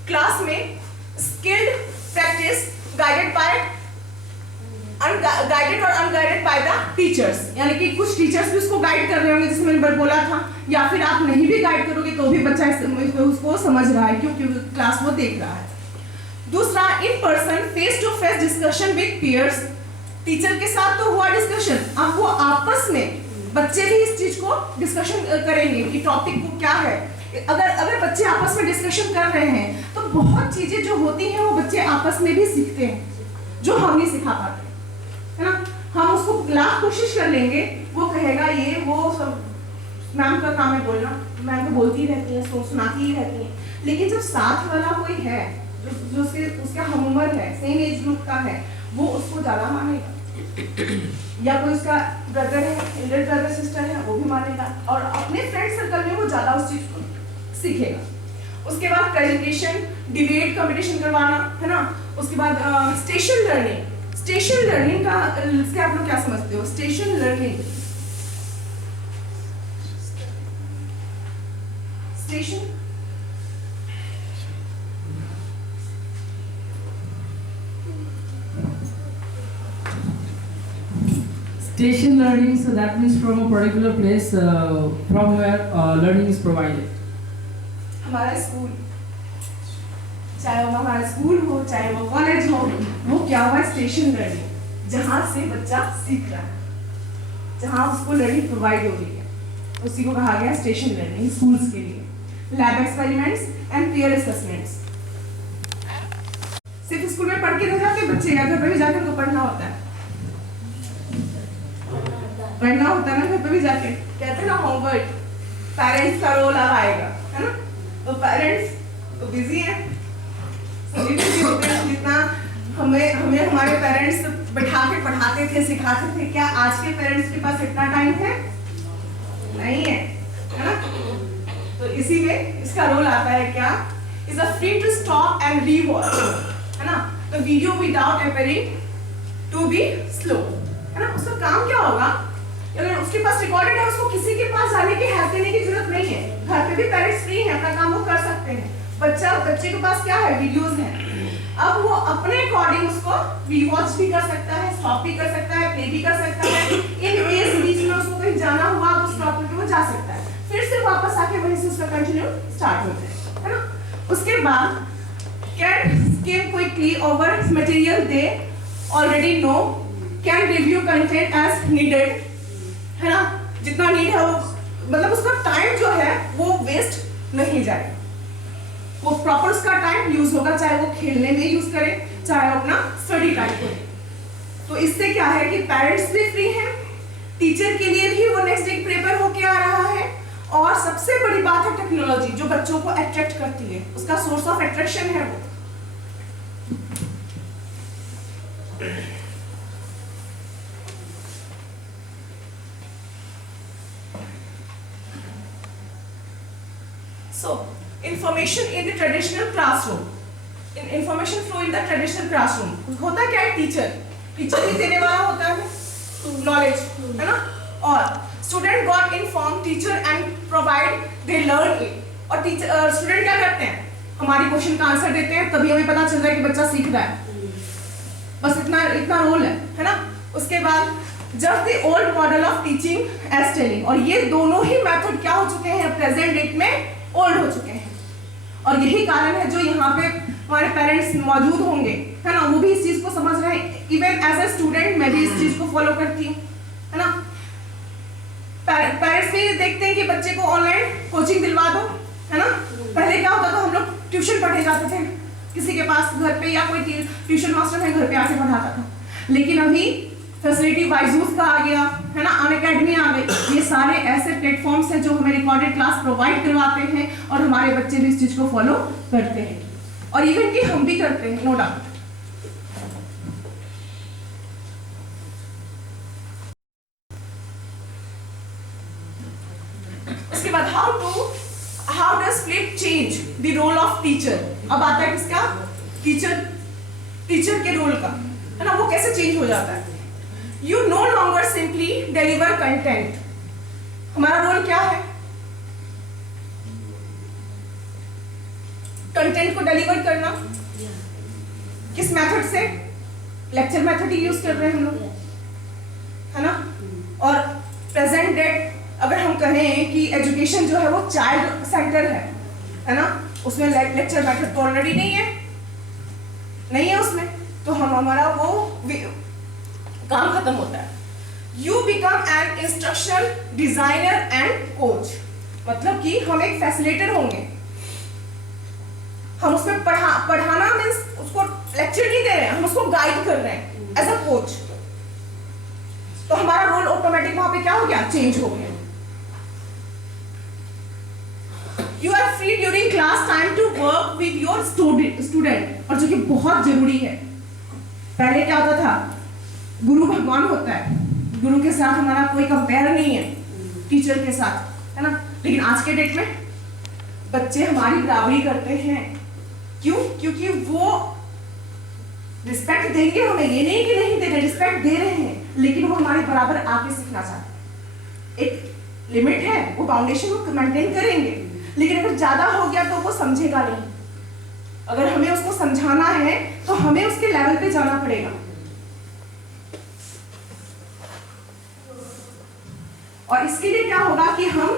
क्लास में स्किल्ड प्रैक्टिस गाइडेड और अनगाइडेड बाय द टीचर्स, यानी कि कुछ टीचर्स भी उसको गाइड कर रहे होंगे, जिसमें मैंने बोला था, या फिर आप नहीं भी गाइड करोगे तो भी बच्चा उसको समझ रहा है क्योंकि क्लास वो देख रहा है। दूसरा, in person face to face discussion with peers, teacher के साथ तो हुआ डिस्कशन, अब वो आपस में बच्चे भी इस चीज को डिस्कशन करेंगे कि टॉपिक को क्या है। अगर बच्चे आपस में डिस्कशन कर रहे हैं तो बहुत चीजें जो होती हैं वो बच्चे आपस में भी सीखते हैं जो हम नहीं सिखा पाते, है ना। हम उसको लाख कोशिश कर लेंगे, वो कहेगा ये वो सब मैम का काम है बोलना, मैम तो बोलती रहती है, सुनाती ही रहती है, लेकिन जब साथ वाला कोई है जो उसका हम उम्र है, सेम एज ग्रुप का है, वो उसको ज्यादा मानेगा, या कोई उसका ब्रदर है, एल्डर ब्रदर सिस्टर है, वो भी मानेगा, और अपने फ्रेंड सर्कल में वो ज्यादा उस चीज को सीखेगा। उसके बाद प्रेजेंटेशन, डिबेट कंपटीशन करवाना, है ना। उसके बाद स्टेशन लर्निंग का से आप लोग क्या समझते हो? Station learning, station Station learning, so that means from a particular place from where learning is provided. हमारा स्कूल, चाहे वो हमारा स्कूल हो चाहे वो कॉलेज हो, वो क्या हुआ? स्टेशन लर्निंग, जहाँ से बच्चा सीख रहा है, जहाँ उसको लर्निंग प्रोवाइड हो रही है, उसी को कहा गया स्टेशन लर्निंग स्कूल्स के लिए। Lab experiments and peer assessments, सिर्फ स्कूल में पढ़ के रह जाते बच्चे, या घर पे भी जाकर उनको पढ़ना होता है, ना घर पे भी जाके कहते हैं ना होमवर्क, पेरेंट्स का रोल अब आएगा, है ना। तो पेरेंट्स तो बिजी हैं, सभी बिजी होते हैं। जितना हमें हमारे पेरेंट्स बैठा के पढ़ाते थे, सिखाते थे, क्या आज के पेरेंट्स के पास इतना टाइम है? नहीं है, है ना। तो इसी में इसका रोल आता है क्या? Is a free to stop and rewatch, है ना। तो video without appearing to be slow, है ना। उसका काम क्या होगा, अगर उसके पास रिकॉर्डेड है, उसको किसी के पास जाने की हेल्प देने की जरूरत नहीं है। घर पे भी पेरेंट्स फ्री हैं, अपना काम वो कर सकते हैं। बच्चे के पास क्या है, वीडियोस हैं। अब वो अपने अकॉर्डिंग उसको रीवॉच भी कर सकता है, स्टॉप भी कर सकता है, प्ले भी कर सकता है। इन केस बीच में उसको कहीं जाना हुआ तो स्टॉप करके वो जा सकता है, फिर से वापस आके वहीं से उसका कंटिन्यू स्टार्ट होता है ना। उसके बाद can skim quickly over material they already know, can review content as needed, है ना। जितना नीड है वो, मतलब उसका टाइम जो है वो वेस्ट नहीं जाए, वो प्रॉपर उसका टाइम यूज होगा, चाहे वो खेलने में यूज करे, चाहे वो अपना स्टडी टाइम करे। तो इससे क्या है कि पेरेंट्स भी फ्री हैं, टीचर के लिए भी वो नेक्स्ट डे प्रिपेयर होके आ रहा है, और सबसे बड़ी बात है टेक्नोलॉजी जो बच्चों को अट्रैक्ट करती है, उसका सोर्स ऑफ अट्रैक्शन है वो। So, information in the traditional classroom, information flow in the traditional classroom, होता क्या है, टीचर ही देने वाला होता है नॉलेज, है ना। और student got inform teacher and provide they learn it. और टीचर स्टूडेंट क्या करते हैं, हमारी क्वेश्चन का आंसर देते हैं, तभी हमें पता चल रहा है कि बच्चा सीख रहा है। बस इतना रोल है ना। उसके बाद just the old model of teaching as telling, और ये दोनों ही मेथड क्या हो चुके हैं, प्रेजेंट डेट में ओल्ड हो चुके हैं। और यही कारण है जो यहाँ पे हमारे पेरेंट्स मौजूद होंगे, है ना, वो भी इस चीज को समझ रहे हैं। इवन एज ए स्टूडेंट मैं भी इस चीज को फॉलो करती हूँ, है ना। पेरेंट्स भी देखते हैं कि बच्चे को ऑनलाइन कोचिंग दिलवा दो, है ना। पहले क्या होता था, हम लोग ट्यूशन पढ़े जाते थे किसी के पास घर पे, या कोई ट्यूशन मास्टर है घर पे आके पढ़ाता था। लेकिन अभी फैसिलिटी बायजूस का आ गया, है ना, अनअकैडमी आ गई। ये सारे ऐसे प्लेटफॉर्म्स हैं जो हमें रिकॉर्डेड क्लास प्रोवाइड करवाते हैं, और हमारे बच्चे भी इस चीज को फॉलो करते हैं, और इवन कि हम भी करते हैं, नो डाउट। उसके बाद how does flip change the role of teacher. अब आता है किसका, टीचर के रोल का, है ना। वो कैसे चेंज हो जाता है। You no longer simply deliver content. हमारा रोल क्या है, कंटेंट को डिलीवर करना। किस मेथड से, लेक्चर मेथड ही यूज कर रहे हैं हम लोग, है ना। और प्रेजेंट डेट अगर हम कहें कि एजुकेशन जो है वो चाइल्ड सेंटर है ना, उसमें लेक्चर मेथड तो ऑलरेडी नहीं है उसमें, तो हमारा वो काम खत्म होता है। You become an instruction designer and coach, मतलब कि हम एक फैसिलिटेटर होंगे। हम उसमें पढ़ाना मीन्स उसको लेक्चर नहीं दे रहे हैं, हम उसको गाइड कर रहे हैं एज अ कोच। तो हमारा रोल ऑटोमेटिक वहां पे क्या हो गया, चेंज हो गया। You are free during class time to work with your student, और जो कि बहुत जरूरी है। पहले क्या होता था, गुरु भगवान होता है, गुरु के साथ हमारा कोई कंपेयर नहीं है टीचर के साथ, है ना। लेकिन आज के डेट में बच्चे हमारी बराबरी करते हैं। क्यों? क्योंकि वो रिस्पेक्ट देंगे हमें, ये नहीं कि नहीं दे रहे, रिस्पेक्ट दे रहे हैं, लेकिन वो हमारे बराबर आके सीखना चाहते हैं। एक लिमिट है, वो फाउंडेशन को मेंटेन करेंगे, लेकिन अगर ज्यादा हो गया तो वो समझेगा नहीं। अगर हमें उसको समझाना है तो हमें उसके लेवल पे जाना पड़ेगा। और इसके लिए क्या होगा कि हम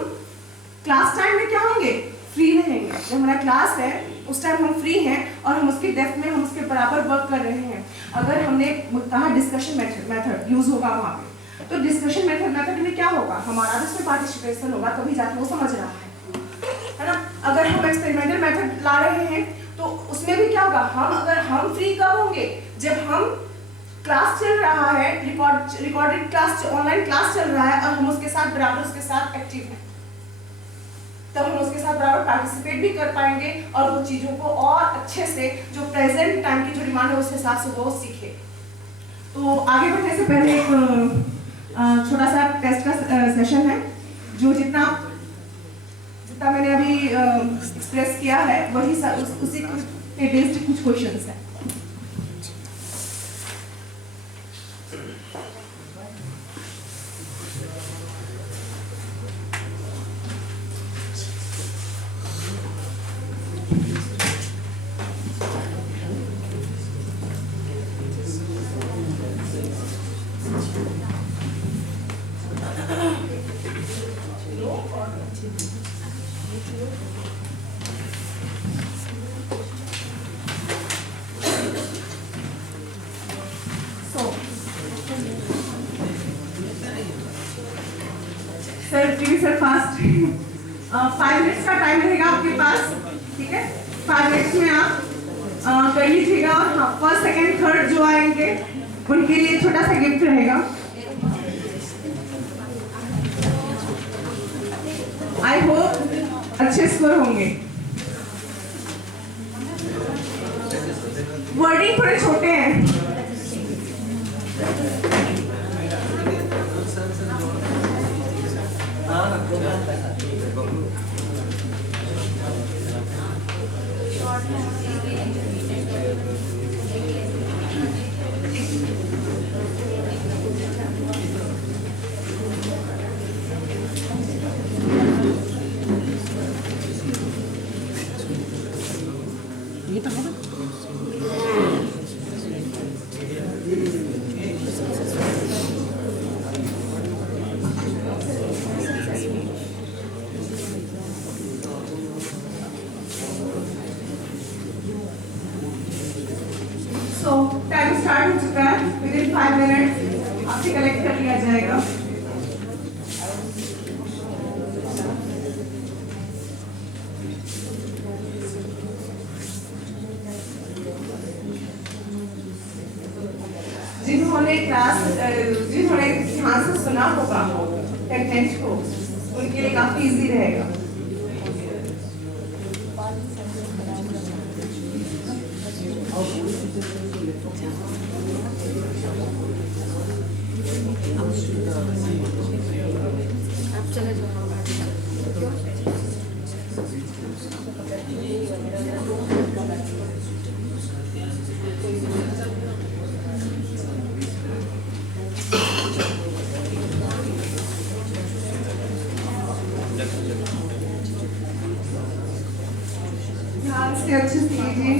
क्लास टाइम में क्या होंगे, फ्री रहेंगे। जब हमारा क्लास है उस टाइम हम फ्री हैं, और हम उसके डेप्थ में हम उसके बराबर वर्क कर रहे हैं। अगर हमने कहा डिस्कशन मेथड यूज होगा वहाँ पे, तो डिस्कशन मेथड में क्या होगा, हमारा भी उसमें पार्टिसिपेशन होगा, तभी जाके वो समझ रहा है ना। अगर हम एक्सपेरिमेंटल मेथड ला रहे हैं तो उसमें भी क्या होगा, हम फ्री कब होंगे, जब हम क्लास चल रहा है, रिकॉर्डेड क्लास, ऑनलाइन क्लास चल रहा है, और हम उसके साथ बराबर उसके साथ एक्टिव हैं, तब हम उसके साथ बराबर पार्टिसिपेट भी कर पाएंगे, और वो चीजों को और अच्छे से जो प्रेजेंट टाइम की जो डिमांड है उस हिसाब से वो सीखे। तो आगे बढ़ने से पहले एक छोटा सा टेस्ट का सेशन है, जो जितना मैंने अभी एक्सप्रेस किया है वही उसी के बेस्ड कुछ क्वेश्चंस हैं। So, sir please sir fast 5 minutes का टाइम रहेगा आपके पास, ठीक है? 5 मिनट्स में आप कर लीजिएगा। और हाँ, फर्स्ट सेकंड थर्ड जो आएंगे उनके लिए छोटा सा गिफ्ट रहेगा। आई होप अच्छे स्कोर होंगे। वर्डिंग थोड़े छोटे हैं। So, टाइम स्टार्ट हो चुका है। विदिन 5 मिनट्स आपसे कलेक्ट कर लिया जाएगा। जिन्होंने ध्यान से सुना होगा कंटेंट को, उनके लिए काफी इजी रहेगा। आप चले जाओ। ध्यान से अच्छे से लीजिए।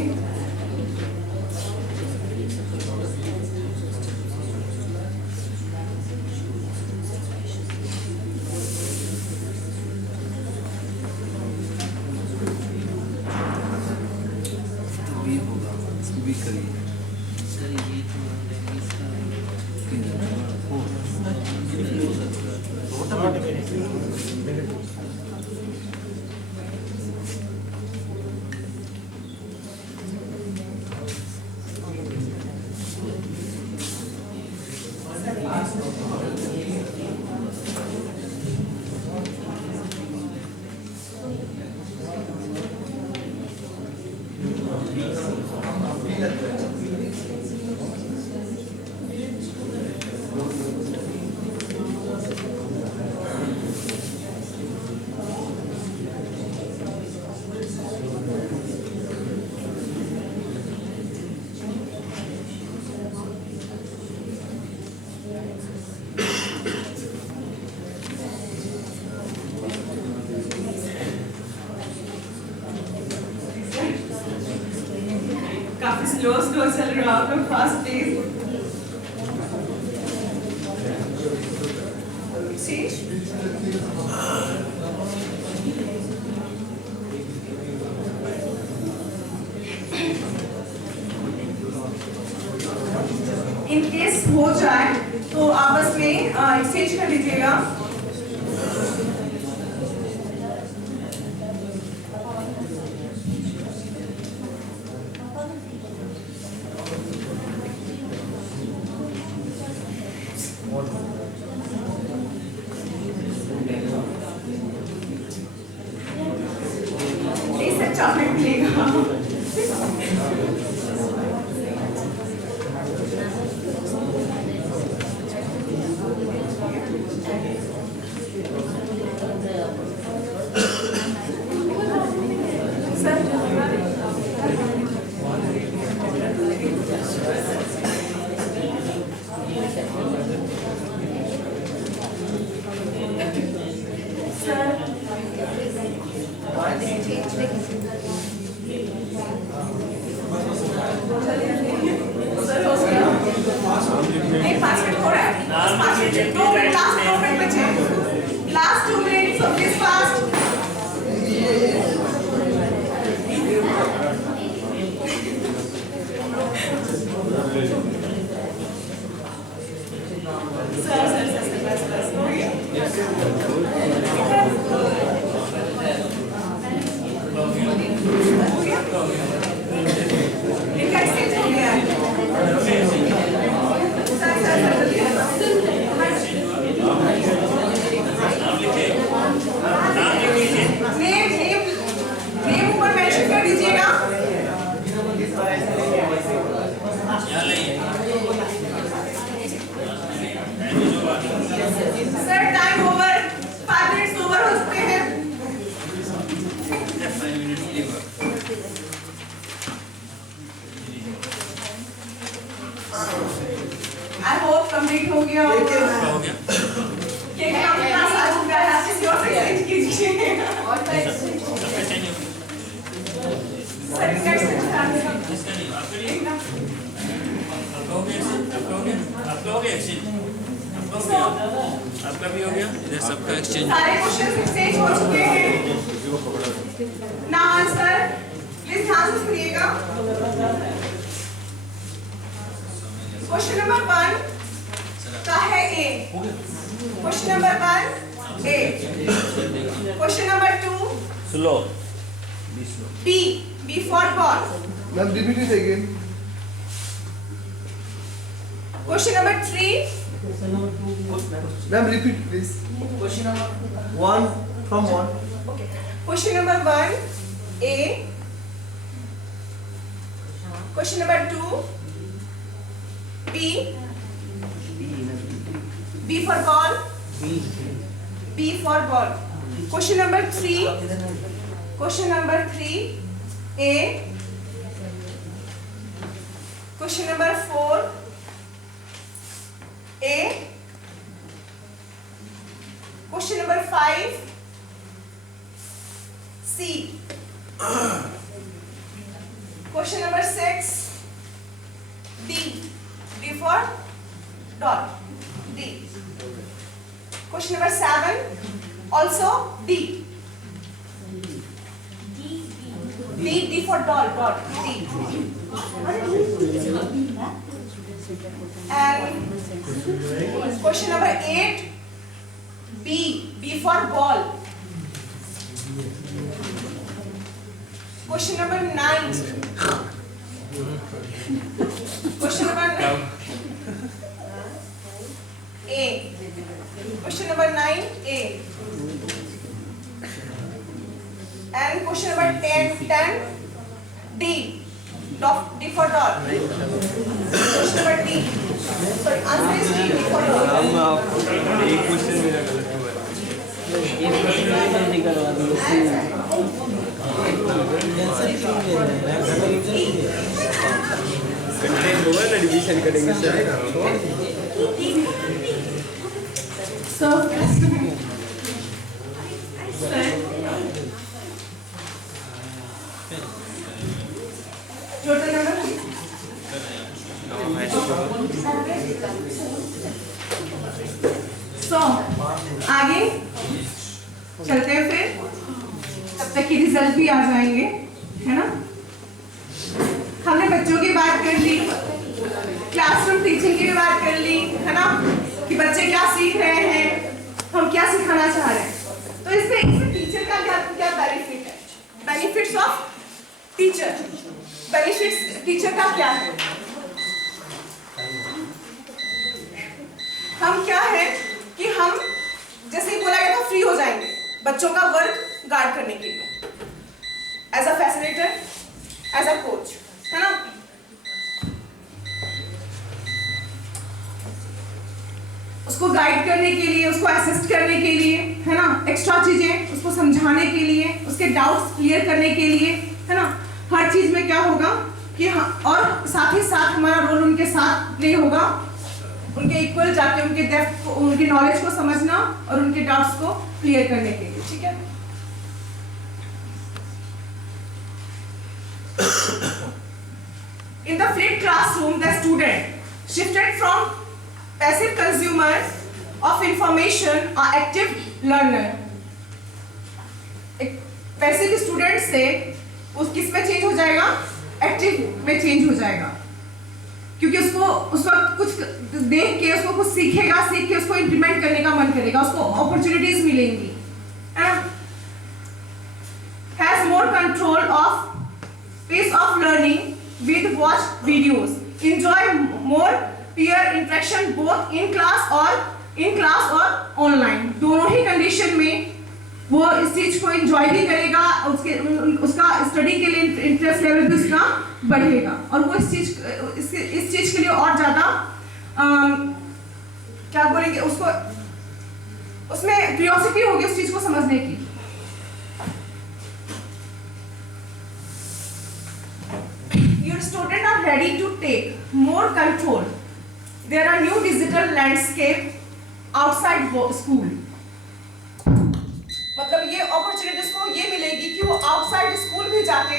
काफी स्लो चल रहा है, फास्ट पेस। इन केस हो जाए तो आपस में एक्सचेंज कर लीजिएगा। चॉकलेट मिलेगा। नहीं 5 मिनट हो रहा है, 5 मिनट, 2 मिनट, लास्ट 2 मिनट बचे, last 2 minute, so please fast. बस हो गया। इनका exchange हो गया है। नेम ऊपर मेंशन कर दीजिएगा। Sir time over, 5 minutes over हो चुके हैं। आई होप कंप्लीट हो गया होगा। केक का क्लास आ चुका है, आप किसी और से एक्सचेंज कीजिए। और का एक्सचेंज हो गया। सर इसका एक्सचेंज आपका भी हो गया, इधर सबका एक्सचेंज। सारे क्वेश्चन एक्सचेंज हो चुके हैं। नाउ आंसर प्लीज ध्यान से सुनिएगा। क्वेश्चन नंबर 1 का है A. Question number 1 A. Question number 2 slow B, B for ball. Ma'am, repeat it again. Question number 3 Ma'am, repeat please. Question number One from one. Okay. Question number 1 A. Question number 2 B, B for ball, B for ball. Question number 3, question number 3 A. Question number 4 A. Question number 5 C. Question number 6 D, D for dot, D. Question number 7 also D, D for doll, dot, D. And question number 8, B, B for ball. Question number 9. Question number 9. A. Question number 9, A. And question number 10, D. D for doll. Question number D. Sorry, answer is D, D for doll. एक question मेरा गलत हुआ content होगा ना, division करेंगे So, total number. So, आगे चलते हैं फिर, तब तक के रिजल्ट भी आ जाएंगे, है ना? हमने बच्चों की बात कर ली, क्लासरूम टीचिंग की भी बात कर ली, है ना? कि बच्चे क्या सीख रहे हैं, हम क्या सिखाना चाह रहे हैं। तो इसमें टीचर का क्या बेनिफिट है? Benefits of teacher, benefits teacher का क्या है? हम क्या है कि हम जैसे ही बोला गया था फ्री हो जाएंगे बच्चों का वर्क गार्ड करने के लिए, as a facilitator, as a coach, है ना? उसको गाइड करने के लिए, उसको असिस्ट करने के लिए, है ना? एक्स्ट्रा चीजें उसको समझाने के लिए, उसके डाउट्स क्लियर करने के लिए, है ना? हर चीज में क्या होगा कि और साथ ही साथ हमारा रोल उनके साथ प्ले होगा, उनके इक्वल जाके उनके डेप्थ को, उनके नॉलेज को समझना और उनके डाउट्स को क्लियर करने के लिए, ठीक है? In the flipped classroom, the student shifted from passive consumer of information or active learner. एक पैसिव स्टूडेंट से उस किस में चेंज हो जाएगा, एक्टिव में चेंज हो जाएगा, क्योंकि उसको उस वक्त कुछ देख के उसको कुछ सीखेगा, सीख के उसको इम्प्लीमेंट करने का मन करेगा, उसको अपॉर्चुनिटीज मिलेंगी, है ना? Has more control of pace of learning with watch videos, enjoy more peer interaction both in class or online. दोनों ही कंडीशन में वो इस चीज को एंजॉय भी करेगा, उसका स्टडी के लिए इंटरेस्ट लेवल भी उसका बढ़ेगा और वो इस चीज के लिए और ज्यादा क्या बोलेंगे उसको, उसमें क्यूरियोसिटी होगी उस चीज को समझने की। Your students are ready to take more control. There are new digital landscape outside school. मतलब ये अपॉर्चुनिटीज को ये मिलेगी कि वो आउटसाइड स्कूल भी जाके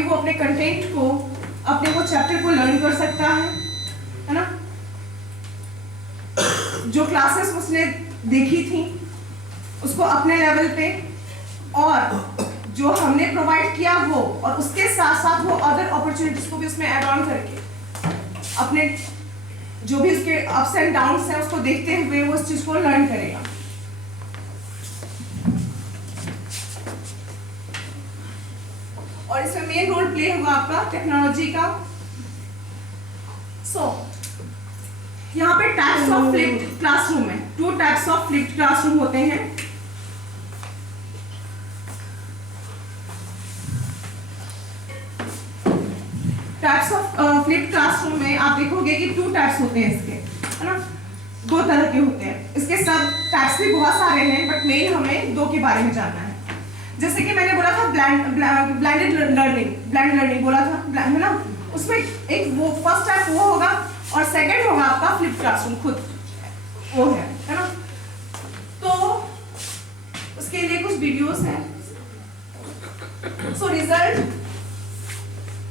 वो अपने कंटेंट को, अपने वो चैप्टर को लर्न कर सकता है ना? जो क्लासेस उसने देखी थी उसको अपने लेवल पे और जो हमने प्रोवाइड किया वो, और उसके साथ साथ वो अदर अपॉर्चुनिटीज को भी उसमें ऐड ऑन करके अपने जो भी उसके अप्स एंड डाउन्स हैं उसको देखते हुए वो उस चीज को लर्न करेगा। और इसमें मेन रोल प्ले होगा आपका टेक्नोलॉजी का। यहाँ पे टाइप्स ऑफ फ्लिप्ड क्लासरूम है, 2 टाइप्स ऑफ फ्लिप्ड क्लासरूम होते हैं। टाइप्स ऑफ फ्लिप्ड क्लासरूम में आप देखोगे कि 2 टाइप्स होते हैं इसके, है ना? 2 तरह के होते हैं। इसके सब टाइप्स भी बहुत सारे हैं बट मेन हमें 2 के बारे में जानना है। जैसे कि मैंने बोला था ब्लाइंड लर्निंग बोला था, है ना? उसमें एक वो फर्स्ट टाइप वो होगा और सेकंड होगा आपका फ्लिप क्लासरूम खुद वो है ना? तो उसके लिए कुछ वीडियोस हैं। रिजल्ट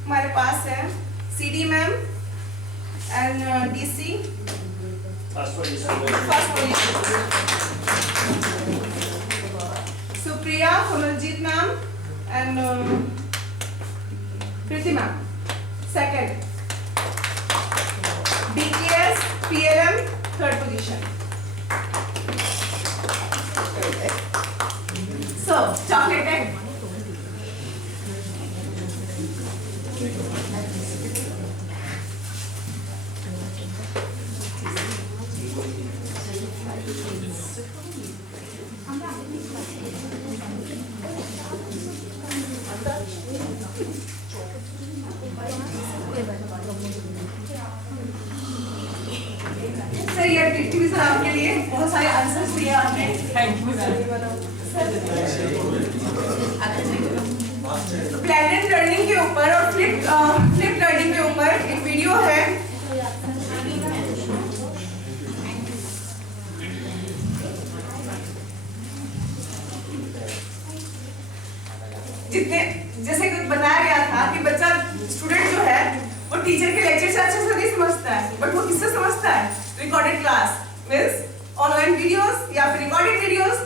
हमारे पास है CD ma'am and DC first position, Supriya, Kamaljeet ma'am and Preeti ma'am second, DKS PLM third position. So chocolate egg. Sir ये एक्टिविटी सर आपके लिए बहुत सारे आंसर्स दिए आपने, thank you sir. Blended learning के ऊपर और फ्लिप लर्निंग के ऊपर एक वीडियो है, जितने जैसे बताया गया था कि बच्चा स्टूडेंट जो है वो टीचर के लेक्चर से अच्छे से नहीं समझता है, बट वो किससे समझता है? Recorded class means online videos या फिर रिकॉर्डेड वीडियोस।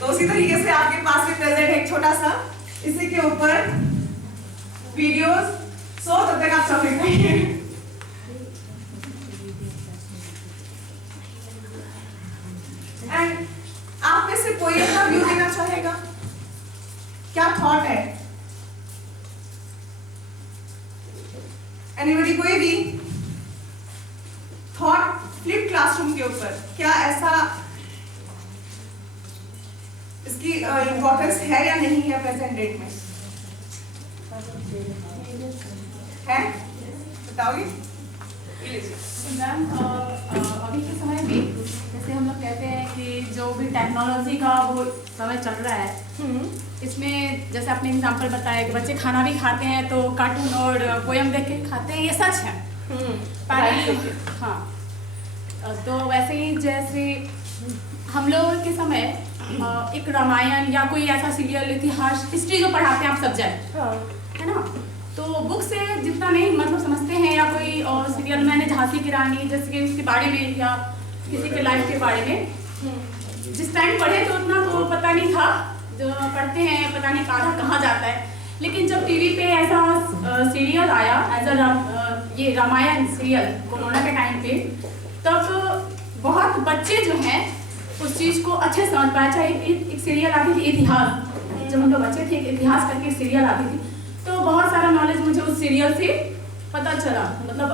तो उसी तरीके से आपके पास भी प्रेजेंट है एक छोटा सा, इसी के ऊपर वीडियोस। तब तक आप चॉकलेट खाइए। एंड आप में से कोई अपना व्यू देना चाहेगा? क्या थॉट है? एनीबॉडी, कोई भी थॉट फ्लिप क्लासरूम के ऊपर? क्या ऐसा इसकी इम्पोर्टेंस है या नहीं है प्रेजेंट डेट में? है, बताओगे? मैम अभी के समय में जैसे हम लोग कहते हैं कि जो भी टेक्नोलॉजी का वो समय चल रहा है, इसमें जैसे आपने एग्जांपल बताया कि बच्चे खाना भी खाते हैं तो कार्टून और पोयम देख के खाते हैं, ये सच है। हाँ, तो वैसे ही जैसे हम लोग के समय एक रामायण या कोई ऐसा सीरियल इतिहास हिस्ट्री जो पढ़ाते हैं आप सब्जेक्ट है ना, तो बुक से जितना नहीं मतलब समझते हैं, या कोई और सीरियल मैंने झांसी की रानी जैसे कि उसके बारे में या किसी के लाइफ के बारे में जिस टाइम पढ़े तो उतना तो पता नहीं था, जो पढ़ते हैं पता नहीं आधा कहाँ जाता है। लेकिन जब टीवी पे ऐसा सीरियल आया एज ये रामायण सीरियल कोरोना के टाइम पे, तब बहुत बच्चे जो हैं उस चीज़ को अच्छे से समझ पाए। चाहे एक सीरियल आती थी इतिहास, जब हम लोग बच्चे थे इतिहास करके सीरियल आती थी, तो बहुत सारा नॉलेज मुझे उस सीरियल से पता चला। मतलब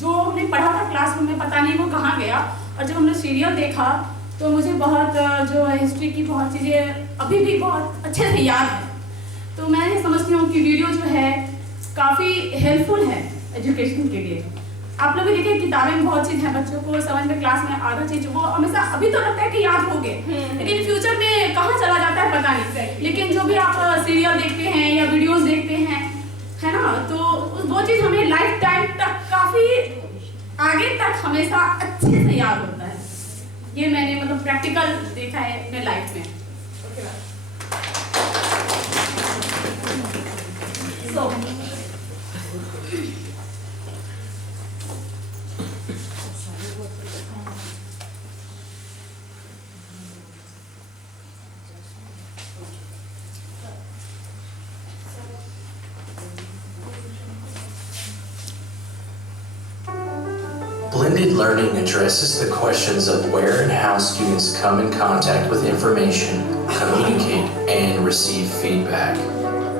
जो हमने पढ़ा था क्लासरूम में पता नहीं वो कहाँ गया, और जब हमने सीरियल देखा तो मुझे बहुत जो हिस्ट्री की बहुत चीज़ें अभी भी बहुत अच्छे से याद है। तो मैं ये समझती हूँ कि वीडियो जो है काफ़ी हेल्पफुल है एजुकेशन के लिए। आप लोग भी देखिए किताबें में बहुत चीज़ है, बच्चों को समझ में क्लास में आधा चीज़ वो हमेशा अभी तो लगता है कि याद हो गए, लेकिन फ्यूचर में कहाँ चला जाता है पता नहीं। लेकिन जो भी आप सीरियल देखते हैं या वीडियोस देखते हैं है ना, तो वो चीज़ हमें लाइफ टाइम तक काफ़ी आगे तक हमेशा अच्छे से याद होता है। ये मैंने मतलब प्रैक्टिकल देखा है अपने लाइफ में। Blended learning addresses the questions of where and how students come in contact with information, communicate, and receive feedback.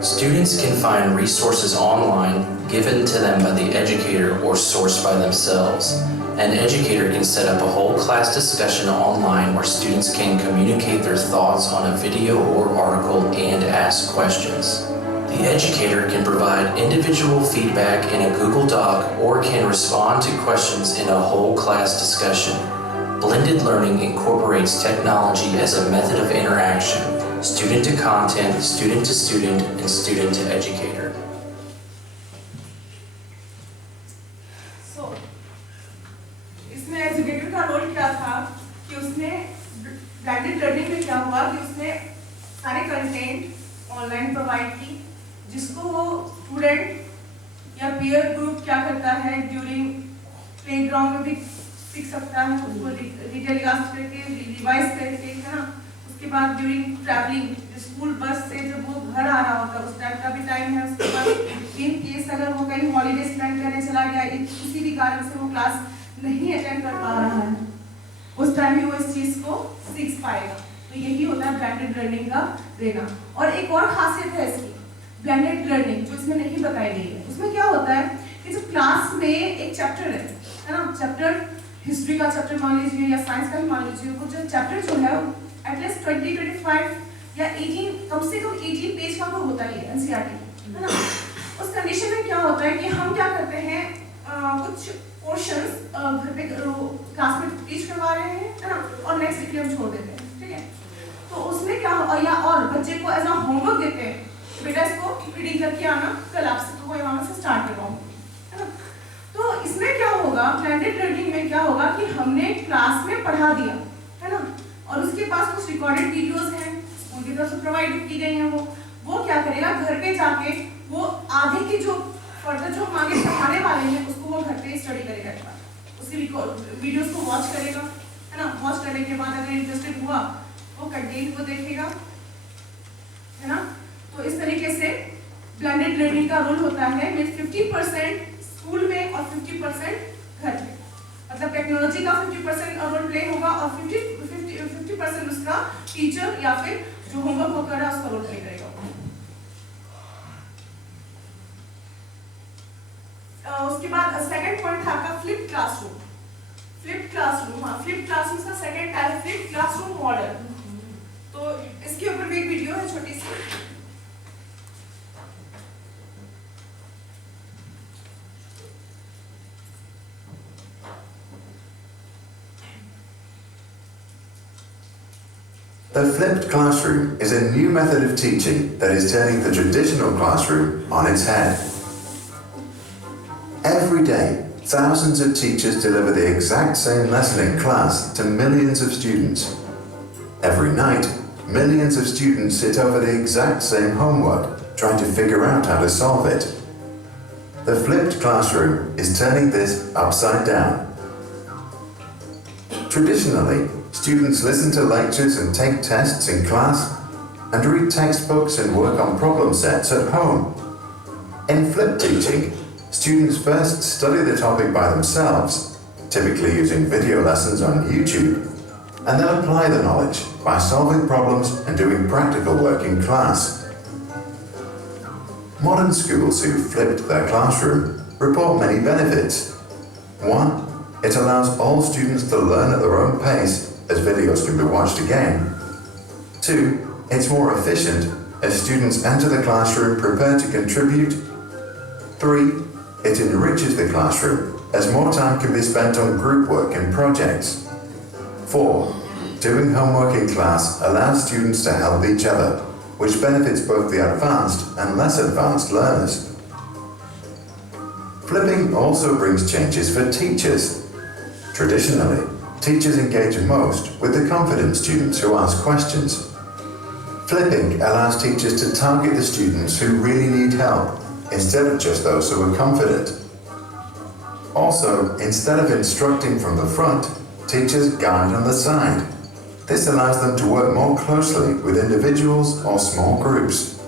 Students can find resources online given to them by the educator or sourced by themselves. An educator can set up a whole class discussion online where students can communicate their thoughts on a video or article and ask questions. The educator can provide individual feedback in a Google Doc or can respond to questions in a whole class discussion. Blended learning incorporates technology as a method of interaction, student to content, student to student, and student to educator. So, इसमें educator का role क्या था कि उसने blended learning में क्या हुआ कि उसने सारे कंटेंट ऑनलाइन प्रोवाइड की, जिसको वो स्टूडेंट या पीयर ग्रुप क्या करता है ड्यूरिंग प्लेग्राउंड में भी सीख सकता है, उसको डिटेलिकास्ट करके रिवाइज करके है ना। उसके बाद ड्यूरिंग ट्रैवलिंग स्कूल बस से जब वो घर आ रहा होता है उस टाइम का भी टाइम है। उसके बाद इन केस अगर वो कहीं हॉलीडे स्पेंड करने चला गया, किसी भी कारण से वो क्लास नहीं अटेंड कर पा रहा है, उस टाइम भी वो इस चीज़ को सीख पाएगा। तो यही होता है ब्लेंडेड लर्निंग का देना। और एक और खासियत है इसकी ब्लेंडेड लर्निंग जो इसमें नहीं बताई गई है। उसमें क्या होता है कि जो क्लास में एक चैप्टर है ना, चैप्टर हिस्ट्री का चैप्टर मान लीजिए या साइंस का ही मान लीजिए, वो जो चैप्टर जो है एटलीस्ट 20-25 या 18 कम से कम 18 पेज का वो होता ही है एनसीईआरटी है ना। उस कंडीशन में क्या होता है कि हम क्या करते हैं कुछ पोर्शंस घर पे क्लास में टीच करवा रहे हैं है ना, और नेक्स्ट वीक हम छोड़ देते हैं, ठीक है। तो उसमें क्या या और बच्चे को एज अ होमवर्क देते हैं, बेटा इसको रीडिंग करके आना, कल आपसे तो कोई वहाँ से स्टार्ट करवाऊंगी है ना। तो इसमें क्या होगा ब्लेंडेड लर्निंग में क्या होगा कि हमने क्लास में पढ़ा दिया है ना, और उसके पास कुछ रिकॉर्डेड वीडियोस हैं स्कूल की तरफ से प्रोवाइड की गई हैं। वो क्या करेगा घर पे जाके वो आगे की जो फर्दर जो हम आगे पढ़ाने वाले हैं उसको वो घर पे स्टडी करेगा, एक बार उसकी वीडियोस को वॉच करेगा है ना। वॉच करने के बाद अगर इंटरेस्टेड हुआ वो कंटेंट को देखेगा है ना। तो इस तरीके से ब्लेंडेड लर्निंग का रोल होता है 50% स्कूल में और 50% घर में। मतलब टेक्नोलॉजी का 50% रोल प्ले होगा और 50% उसका टीचर या फिर जो होमवर्क वो कर रहा है उसका रोल प्ले करेगा। उसके बाद सेकंड पॉइंट था आपका फ्लिप क्लासरूम। फ्लिप क्लासरूम, हाँ फ्लिप क्लासरूम का सेकंड है फ्लिप क्लासरूम मॉडल। तो इसके ऊपर भी एक वीडियो है छोटी सी। The flipped classroom is a new method of teaching that is turning the traditional classroom on its head. Every day, thousands of teachers deliver the exact same lesson in class to millions of students. Every night, millions of students sit over the exact same homework, trying to figure out how to solve it. The flipped classroom is turning this upside down. Traditionally, students listen to lectures and take tests in class, and read textbooks and work on problem sets at home. In flipped teaching, students first study the topic by themselves, typically using video lessons on YouTube, and then apply the knowledge by solving problems and doing practical work in class. Modern schools who flipped their classroom report many benefits. 1. It allows all students to learn at their own pace, as videos can be watched again. 2. It's more efficient, as students enter the classroom prepared to contribute. 3. It enriches the classroom, as more time can be spent on group work and projects. 4. Doing homework in class allows students to help each other, which benefits both the advanced and less advanced learners. Flipping also brings changes for teachers. Traditionally, teachers engage most with the confident students who ask questions. Flipping allows teachers to target the students who really need help, instead of just those who are confident. Also, instead of instructing from the front, teachers guide on the side. This allows them to work more closely with individuals or small groups.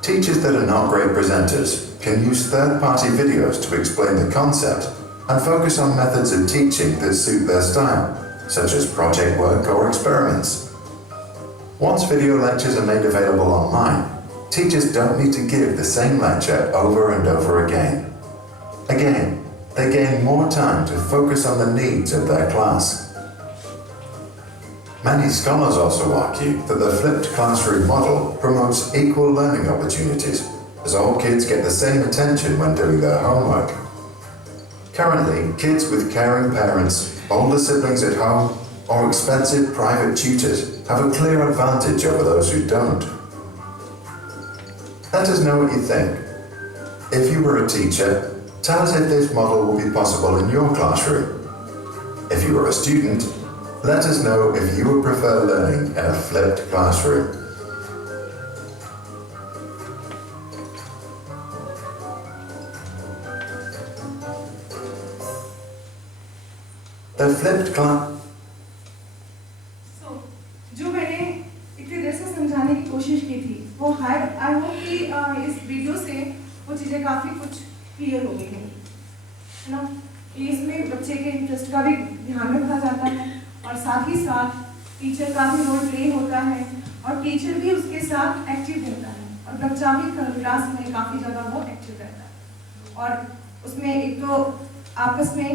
Teachers that are not great presenters can use third-party videos to explain the concept and focus on methods of teaching that suit their style, such as project work or experiments. Once video lectures are made available online, teachers don't need to give the same lecture over and over again. Again, they gain more time to focus on the needs of their class. Many scholars also argue that the flipped classroom model promotes equal learning opportunities, as all kids get the same attention when doing their homework. Currently, kids with caring parents, older siblings at home, or expensive private tutors have a clear advantage over those who don't. Let us know what you think. If you were a teacher, tell us if this model will be possible in your classroom. If you were a student, let us know if you would prefer learning in a flipped classroom. The flipped class. जो मैंने इतनी देर से समझाने की कोशिश की थी वो आई होप कि इस वीडियो से वो चीज़ें काफ़ी कुछ क्लियर हो गई हैं, है ना, कि इसमें बच्चे के इंटरेस्ट का भी ध्यान रखा जाता है और साथ ही साथ टीचर का भी रोल प्ले होता है और टीचर भी उसके साथ एक्टिव रहता है और बच्चा भी क्लास में काफ़ी ज़्यादा वो एक्टिव रहता है। और उसमें एक तो आपस में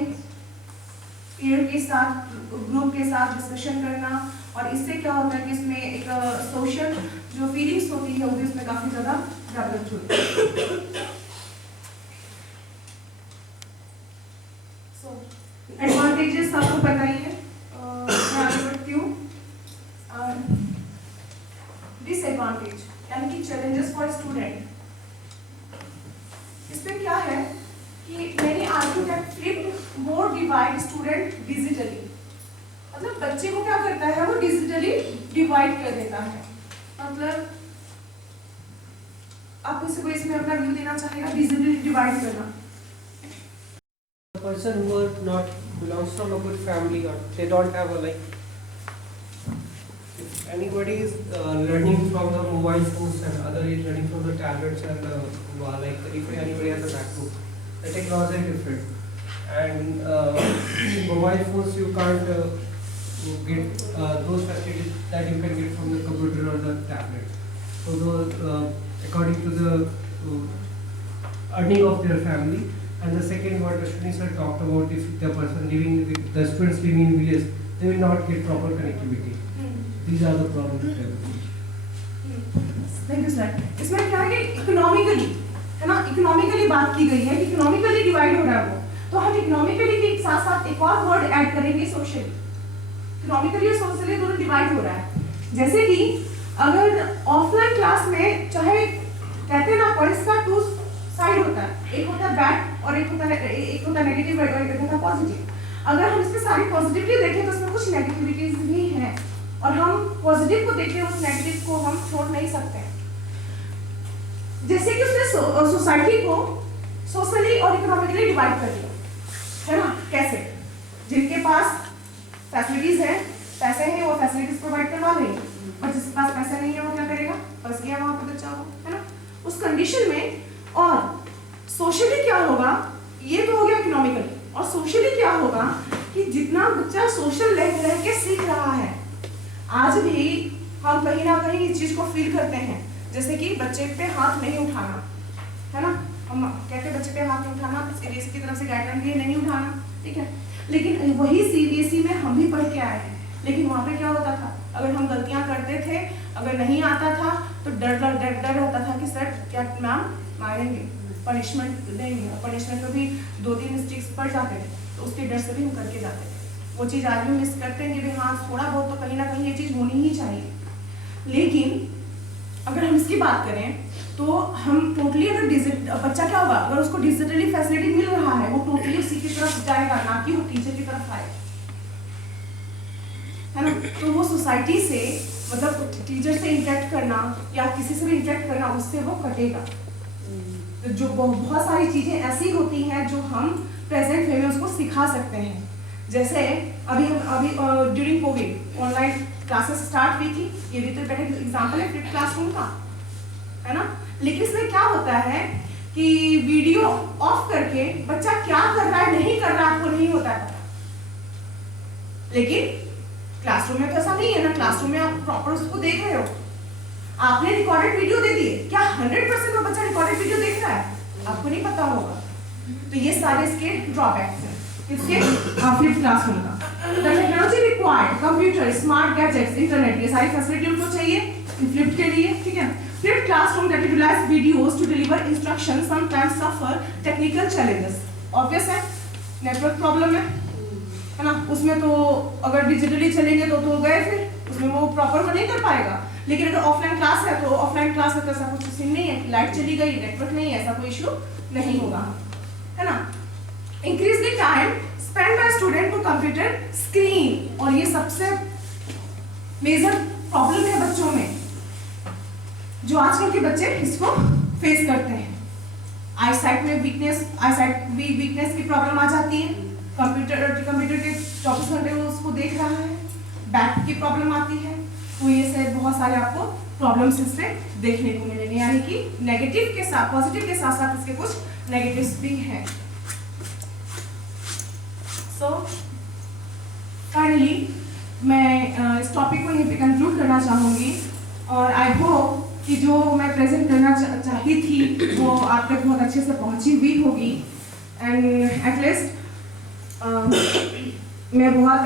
पीरियड के साथ ग्रुप के साथ डिस्कशन करना और इससे क्या होता है कि इसमें एक सोशल जो फीलिंग्स होती है वो भी उसमें काफ़ी ज़्यादा डेवलप होती है। एडवांटेजेस आपको पता ही है, मैं आगे बढ़ती हूँ। डिसएडवांटेज यानी कि चैलेंजेस फॉर स्टूडेंट, इसमें क्या है कि मैंने argue that flip more divide student digitally, मतलब बच्चे को क्या करता है वो डिजिटली डिवाइड कर देता है। मतलब आप किसी को इसमें अपना व्यू देना चाहेगा डिजिटली डिवाइड करना? The person who are not belongs from a good family or they don't have a if anybody is learning from the mobile phones and other is learning from the tablets and if anybody has a MacBook, the technology is different and in mobile phones you can't get those facilities that you can get from the computer or the tablet. So according to the earning of their family. And the second, what the students have talked about, if the person living, the students living in village, they will not get proper connectivity. These are the problems. Thank you sir. इसमें क्या है कि economically, है ना, economically बात की गई है, इकोनॉमिकली डिवाइड हो रहा है वो, तो हम इकोनॉमिकली के साथ साथ एक और वर्ड ऐड करेंगे सोशली। इकोनॉमिकली और सोशली दोनों डिवाइड हो रहा है। जैसे कि अगर ऑफलाइन क्लास में चाहे कहते हैं ना पॉइंट्स का टू साइड होता है, एक होता है बैड और एक होता है नेगेटिव और एक होता है पॉजिटिव। अगर हम इसमें सारी पॉजिटिवली देखें तो इसमें कुछ नेगेटिविटीज भी हैं और हम पॉजिटिव को देखें उस नेगेटिव को हम छोड़ नहीं सकते। जैसे कि उसने सोसाइटी को सोशली और इकोनॉमिकली डिवाइड कर दिया है ना। कैसे? जिनके पास फैसिलिटीज है, पैसे हैं, वो फैसिलिटीज प्रोवाइड करवा लेंगे, और जिसके पास पैसे नहीं है वो क्या करेगा? फंस गया वहां पर बच्चा हो, है ना, उस कंडीशन में। और सोशली क्या होगा? ये तो हो गया इकोनॉमिकली। और सोशली क्या होगा कि जितना बच्चा सोशल रह के सीख रहा है, आज भी हम कहीं ना कहीं इस चीज को फील करते हैं, जैसे कि बच्चे पे हाथ नहीं उठाना, है ना। हम कहते हैं बच्चे पे हाथ नहीं उठाना, सीबीएसई की तरफ से गाइडलाइन भी नहीं उठाना, ठीक है। लेकिन वही सीबीएसई में हम भी पढ़ के आए हैं, लेकिन वहाँ पे क्या होता था? अगर हम गलतियाँ करते थे, अगर नहीं आता था तो डर रहता था कि सर क्या मैम मारेंगे, पनिशमेंट देंगे, और पनिशमेंट में भी 2-3 मिस्टेक्स पड़ जाते थे, तो उसके डर से भी हम करके जाते थे। वो चीज़ आज भी मिस करते हैं कि भाई हाँ थोड़ा बहुत तो कहीं ना कहीं ये चीज़ होनी ही चाहिए। लेकिन अगर हम इसकी बात करें तो हम टोटली अगर बच्चा क्या होगा, अगर उसको डिजिटली फैसिलिटी मिल रहा है, वो टोटली उसी की तरफ जाएगा, ना कि वो टीचर की तरफ आए, है ना। तो वो सोसाइटी से, मतलब टीचर से इंटरेक्ट करना या किसी से भी इंटरेक्ट करना, उससे वो कटेगा। तो जो बहुत सारी चीजें ऐसी होती हैं जो हम प्रेजेंट वे में उसको सिखा सकते हैं। जैसे अभी during Covid online classes start हुई थी, ये भी तो बेटर एग्जांपल है फ्लिप क्लासरूम का, है ना। लेकिन इसमें क्या होता है कि वीडियो ऑफ करके बच्चा क्या कर रहा है नहीं कर रहा है आपको नहीं होता है, लेकिन क्लासरूम में तो ऐसा नहीं है ना। क्लासरूम में आप प्रॉपर उसको देख रहे हो, आपने रिकॉर्डेड वीडियो दे दिए, क्या 100% वो बच्चा रिकॉर्डेड वीडियो देख रहा है? आपको नहीं पता होगा। तो ये सारे इसके ड्रॉबैक्स हैं इसके फ्लिप क्लासरूम का। The technology required, computer, smart gadgets, internet, ये सारी फैसिलिटी उनको चाहिए फ्लिप के लिए, ठीक है। Flipped classroom that utilize videos to deliver instruction sometimes suffer technical challenges. Obvious है, नेटवर्क प्रॉब्लम है ना। उसमें तो अगर डिजिटली चलेंगे तो गए, फिर उसमें वो प्रॉपर नहीं कर पाएगा। लेकिन अगर ऑफलाइन क्लास है तो ऑफलाइन क्लास में तो ऐसा कुछ सीन नहीं है, लाइट चली गई, नेटवर्क नहीं है, ऐसा कोई इशू नहीं होगा, है ना। Increase the time spend by student to computer screen, और ये सबसे मेजर प्रॉब्लम है बच्चों में, जो आजकल के बच्चे इसको फेस करते हैं। आईसाइट में वीकनेस की प्रॉब्लम आ जाती है। कंप्यूटर के 24 घंटे वो उसको देख रहा है, बैक की प्रॉब्लम आती है। तो ये से बहुत सारे आपको प्रॉब्लम्स इससे देखने को मिलेंगे, यानी कि नेगेटिव के साथ पॉजिटिव के साथ साथ इसके कुछ नेगेटिव्स भी हैं। सो फाइनली मैं इस टॉपिक को यहीं पे कंक्लूड करना चाहूँगी, और आई होप कि जो मैं प्रेजेंट करना चाहती थी वो आप तक बहुत अच्छे से पहुंची हुई होगी। एंड एटलीस्ट मैं बहुत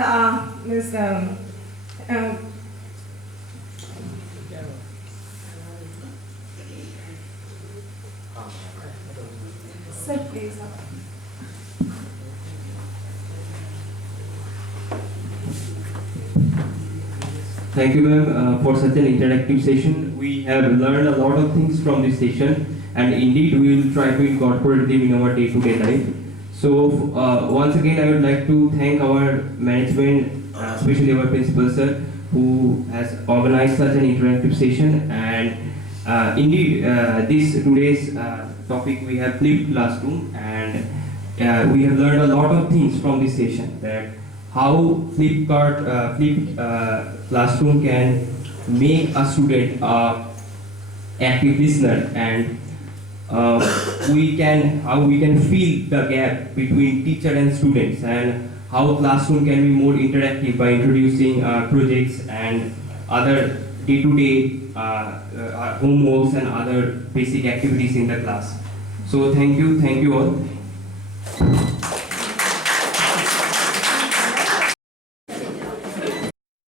sir please Thank you, ma'am, for such an interactive session. We have learned a lot of things from this session, and indeed we will try to incorporate them in our day-to-day life. So, once again, I would like to thank our management, especially our principal sir, who has organized such an interactive session. And indeed, today's topic we have flipped classroom, and we have learned a lot of things from this session. That how flipped classroom can make a student active listener, and how we can fill the gap between teacher and students, and how classroom can be more interactive by introducing projects and other day-to-day homeworks and other basic activities in the class. So thank you all.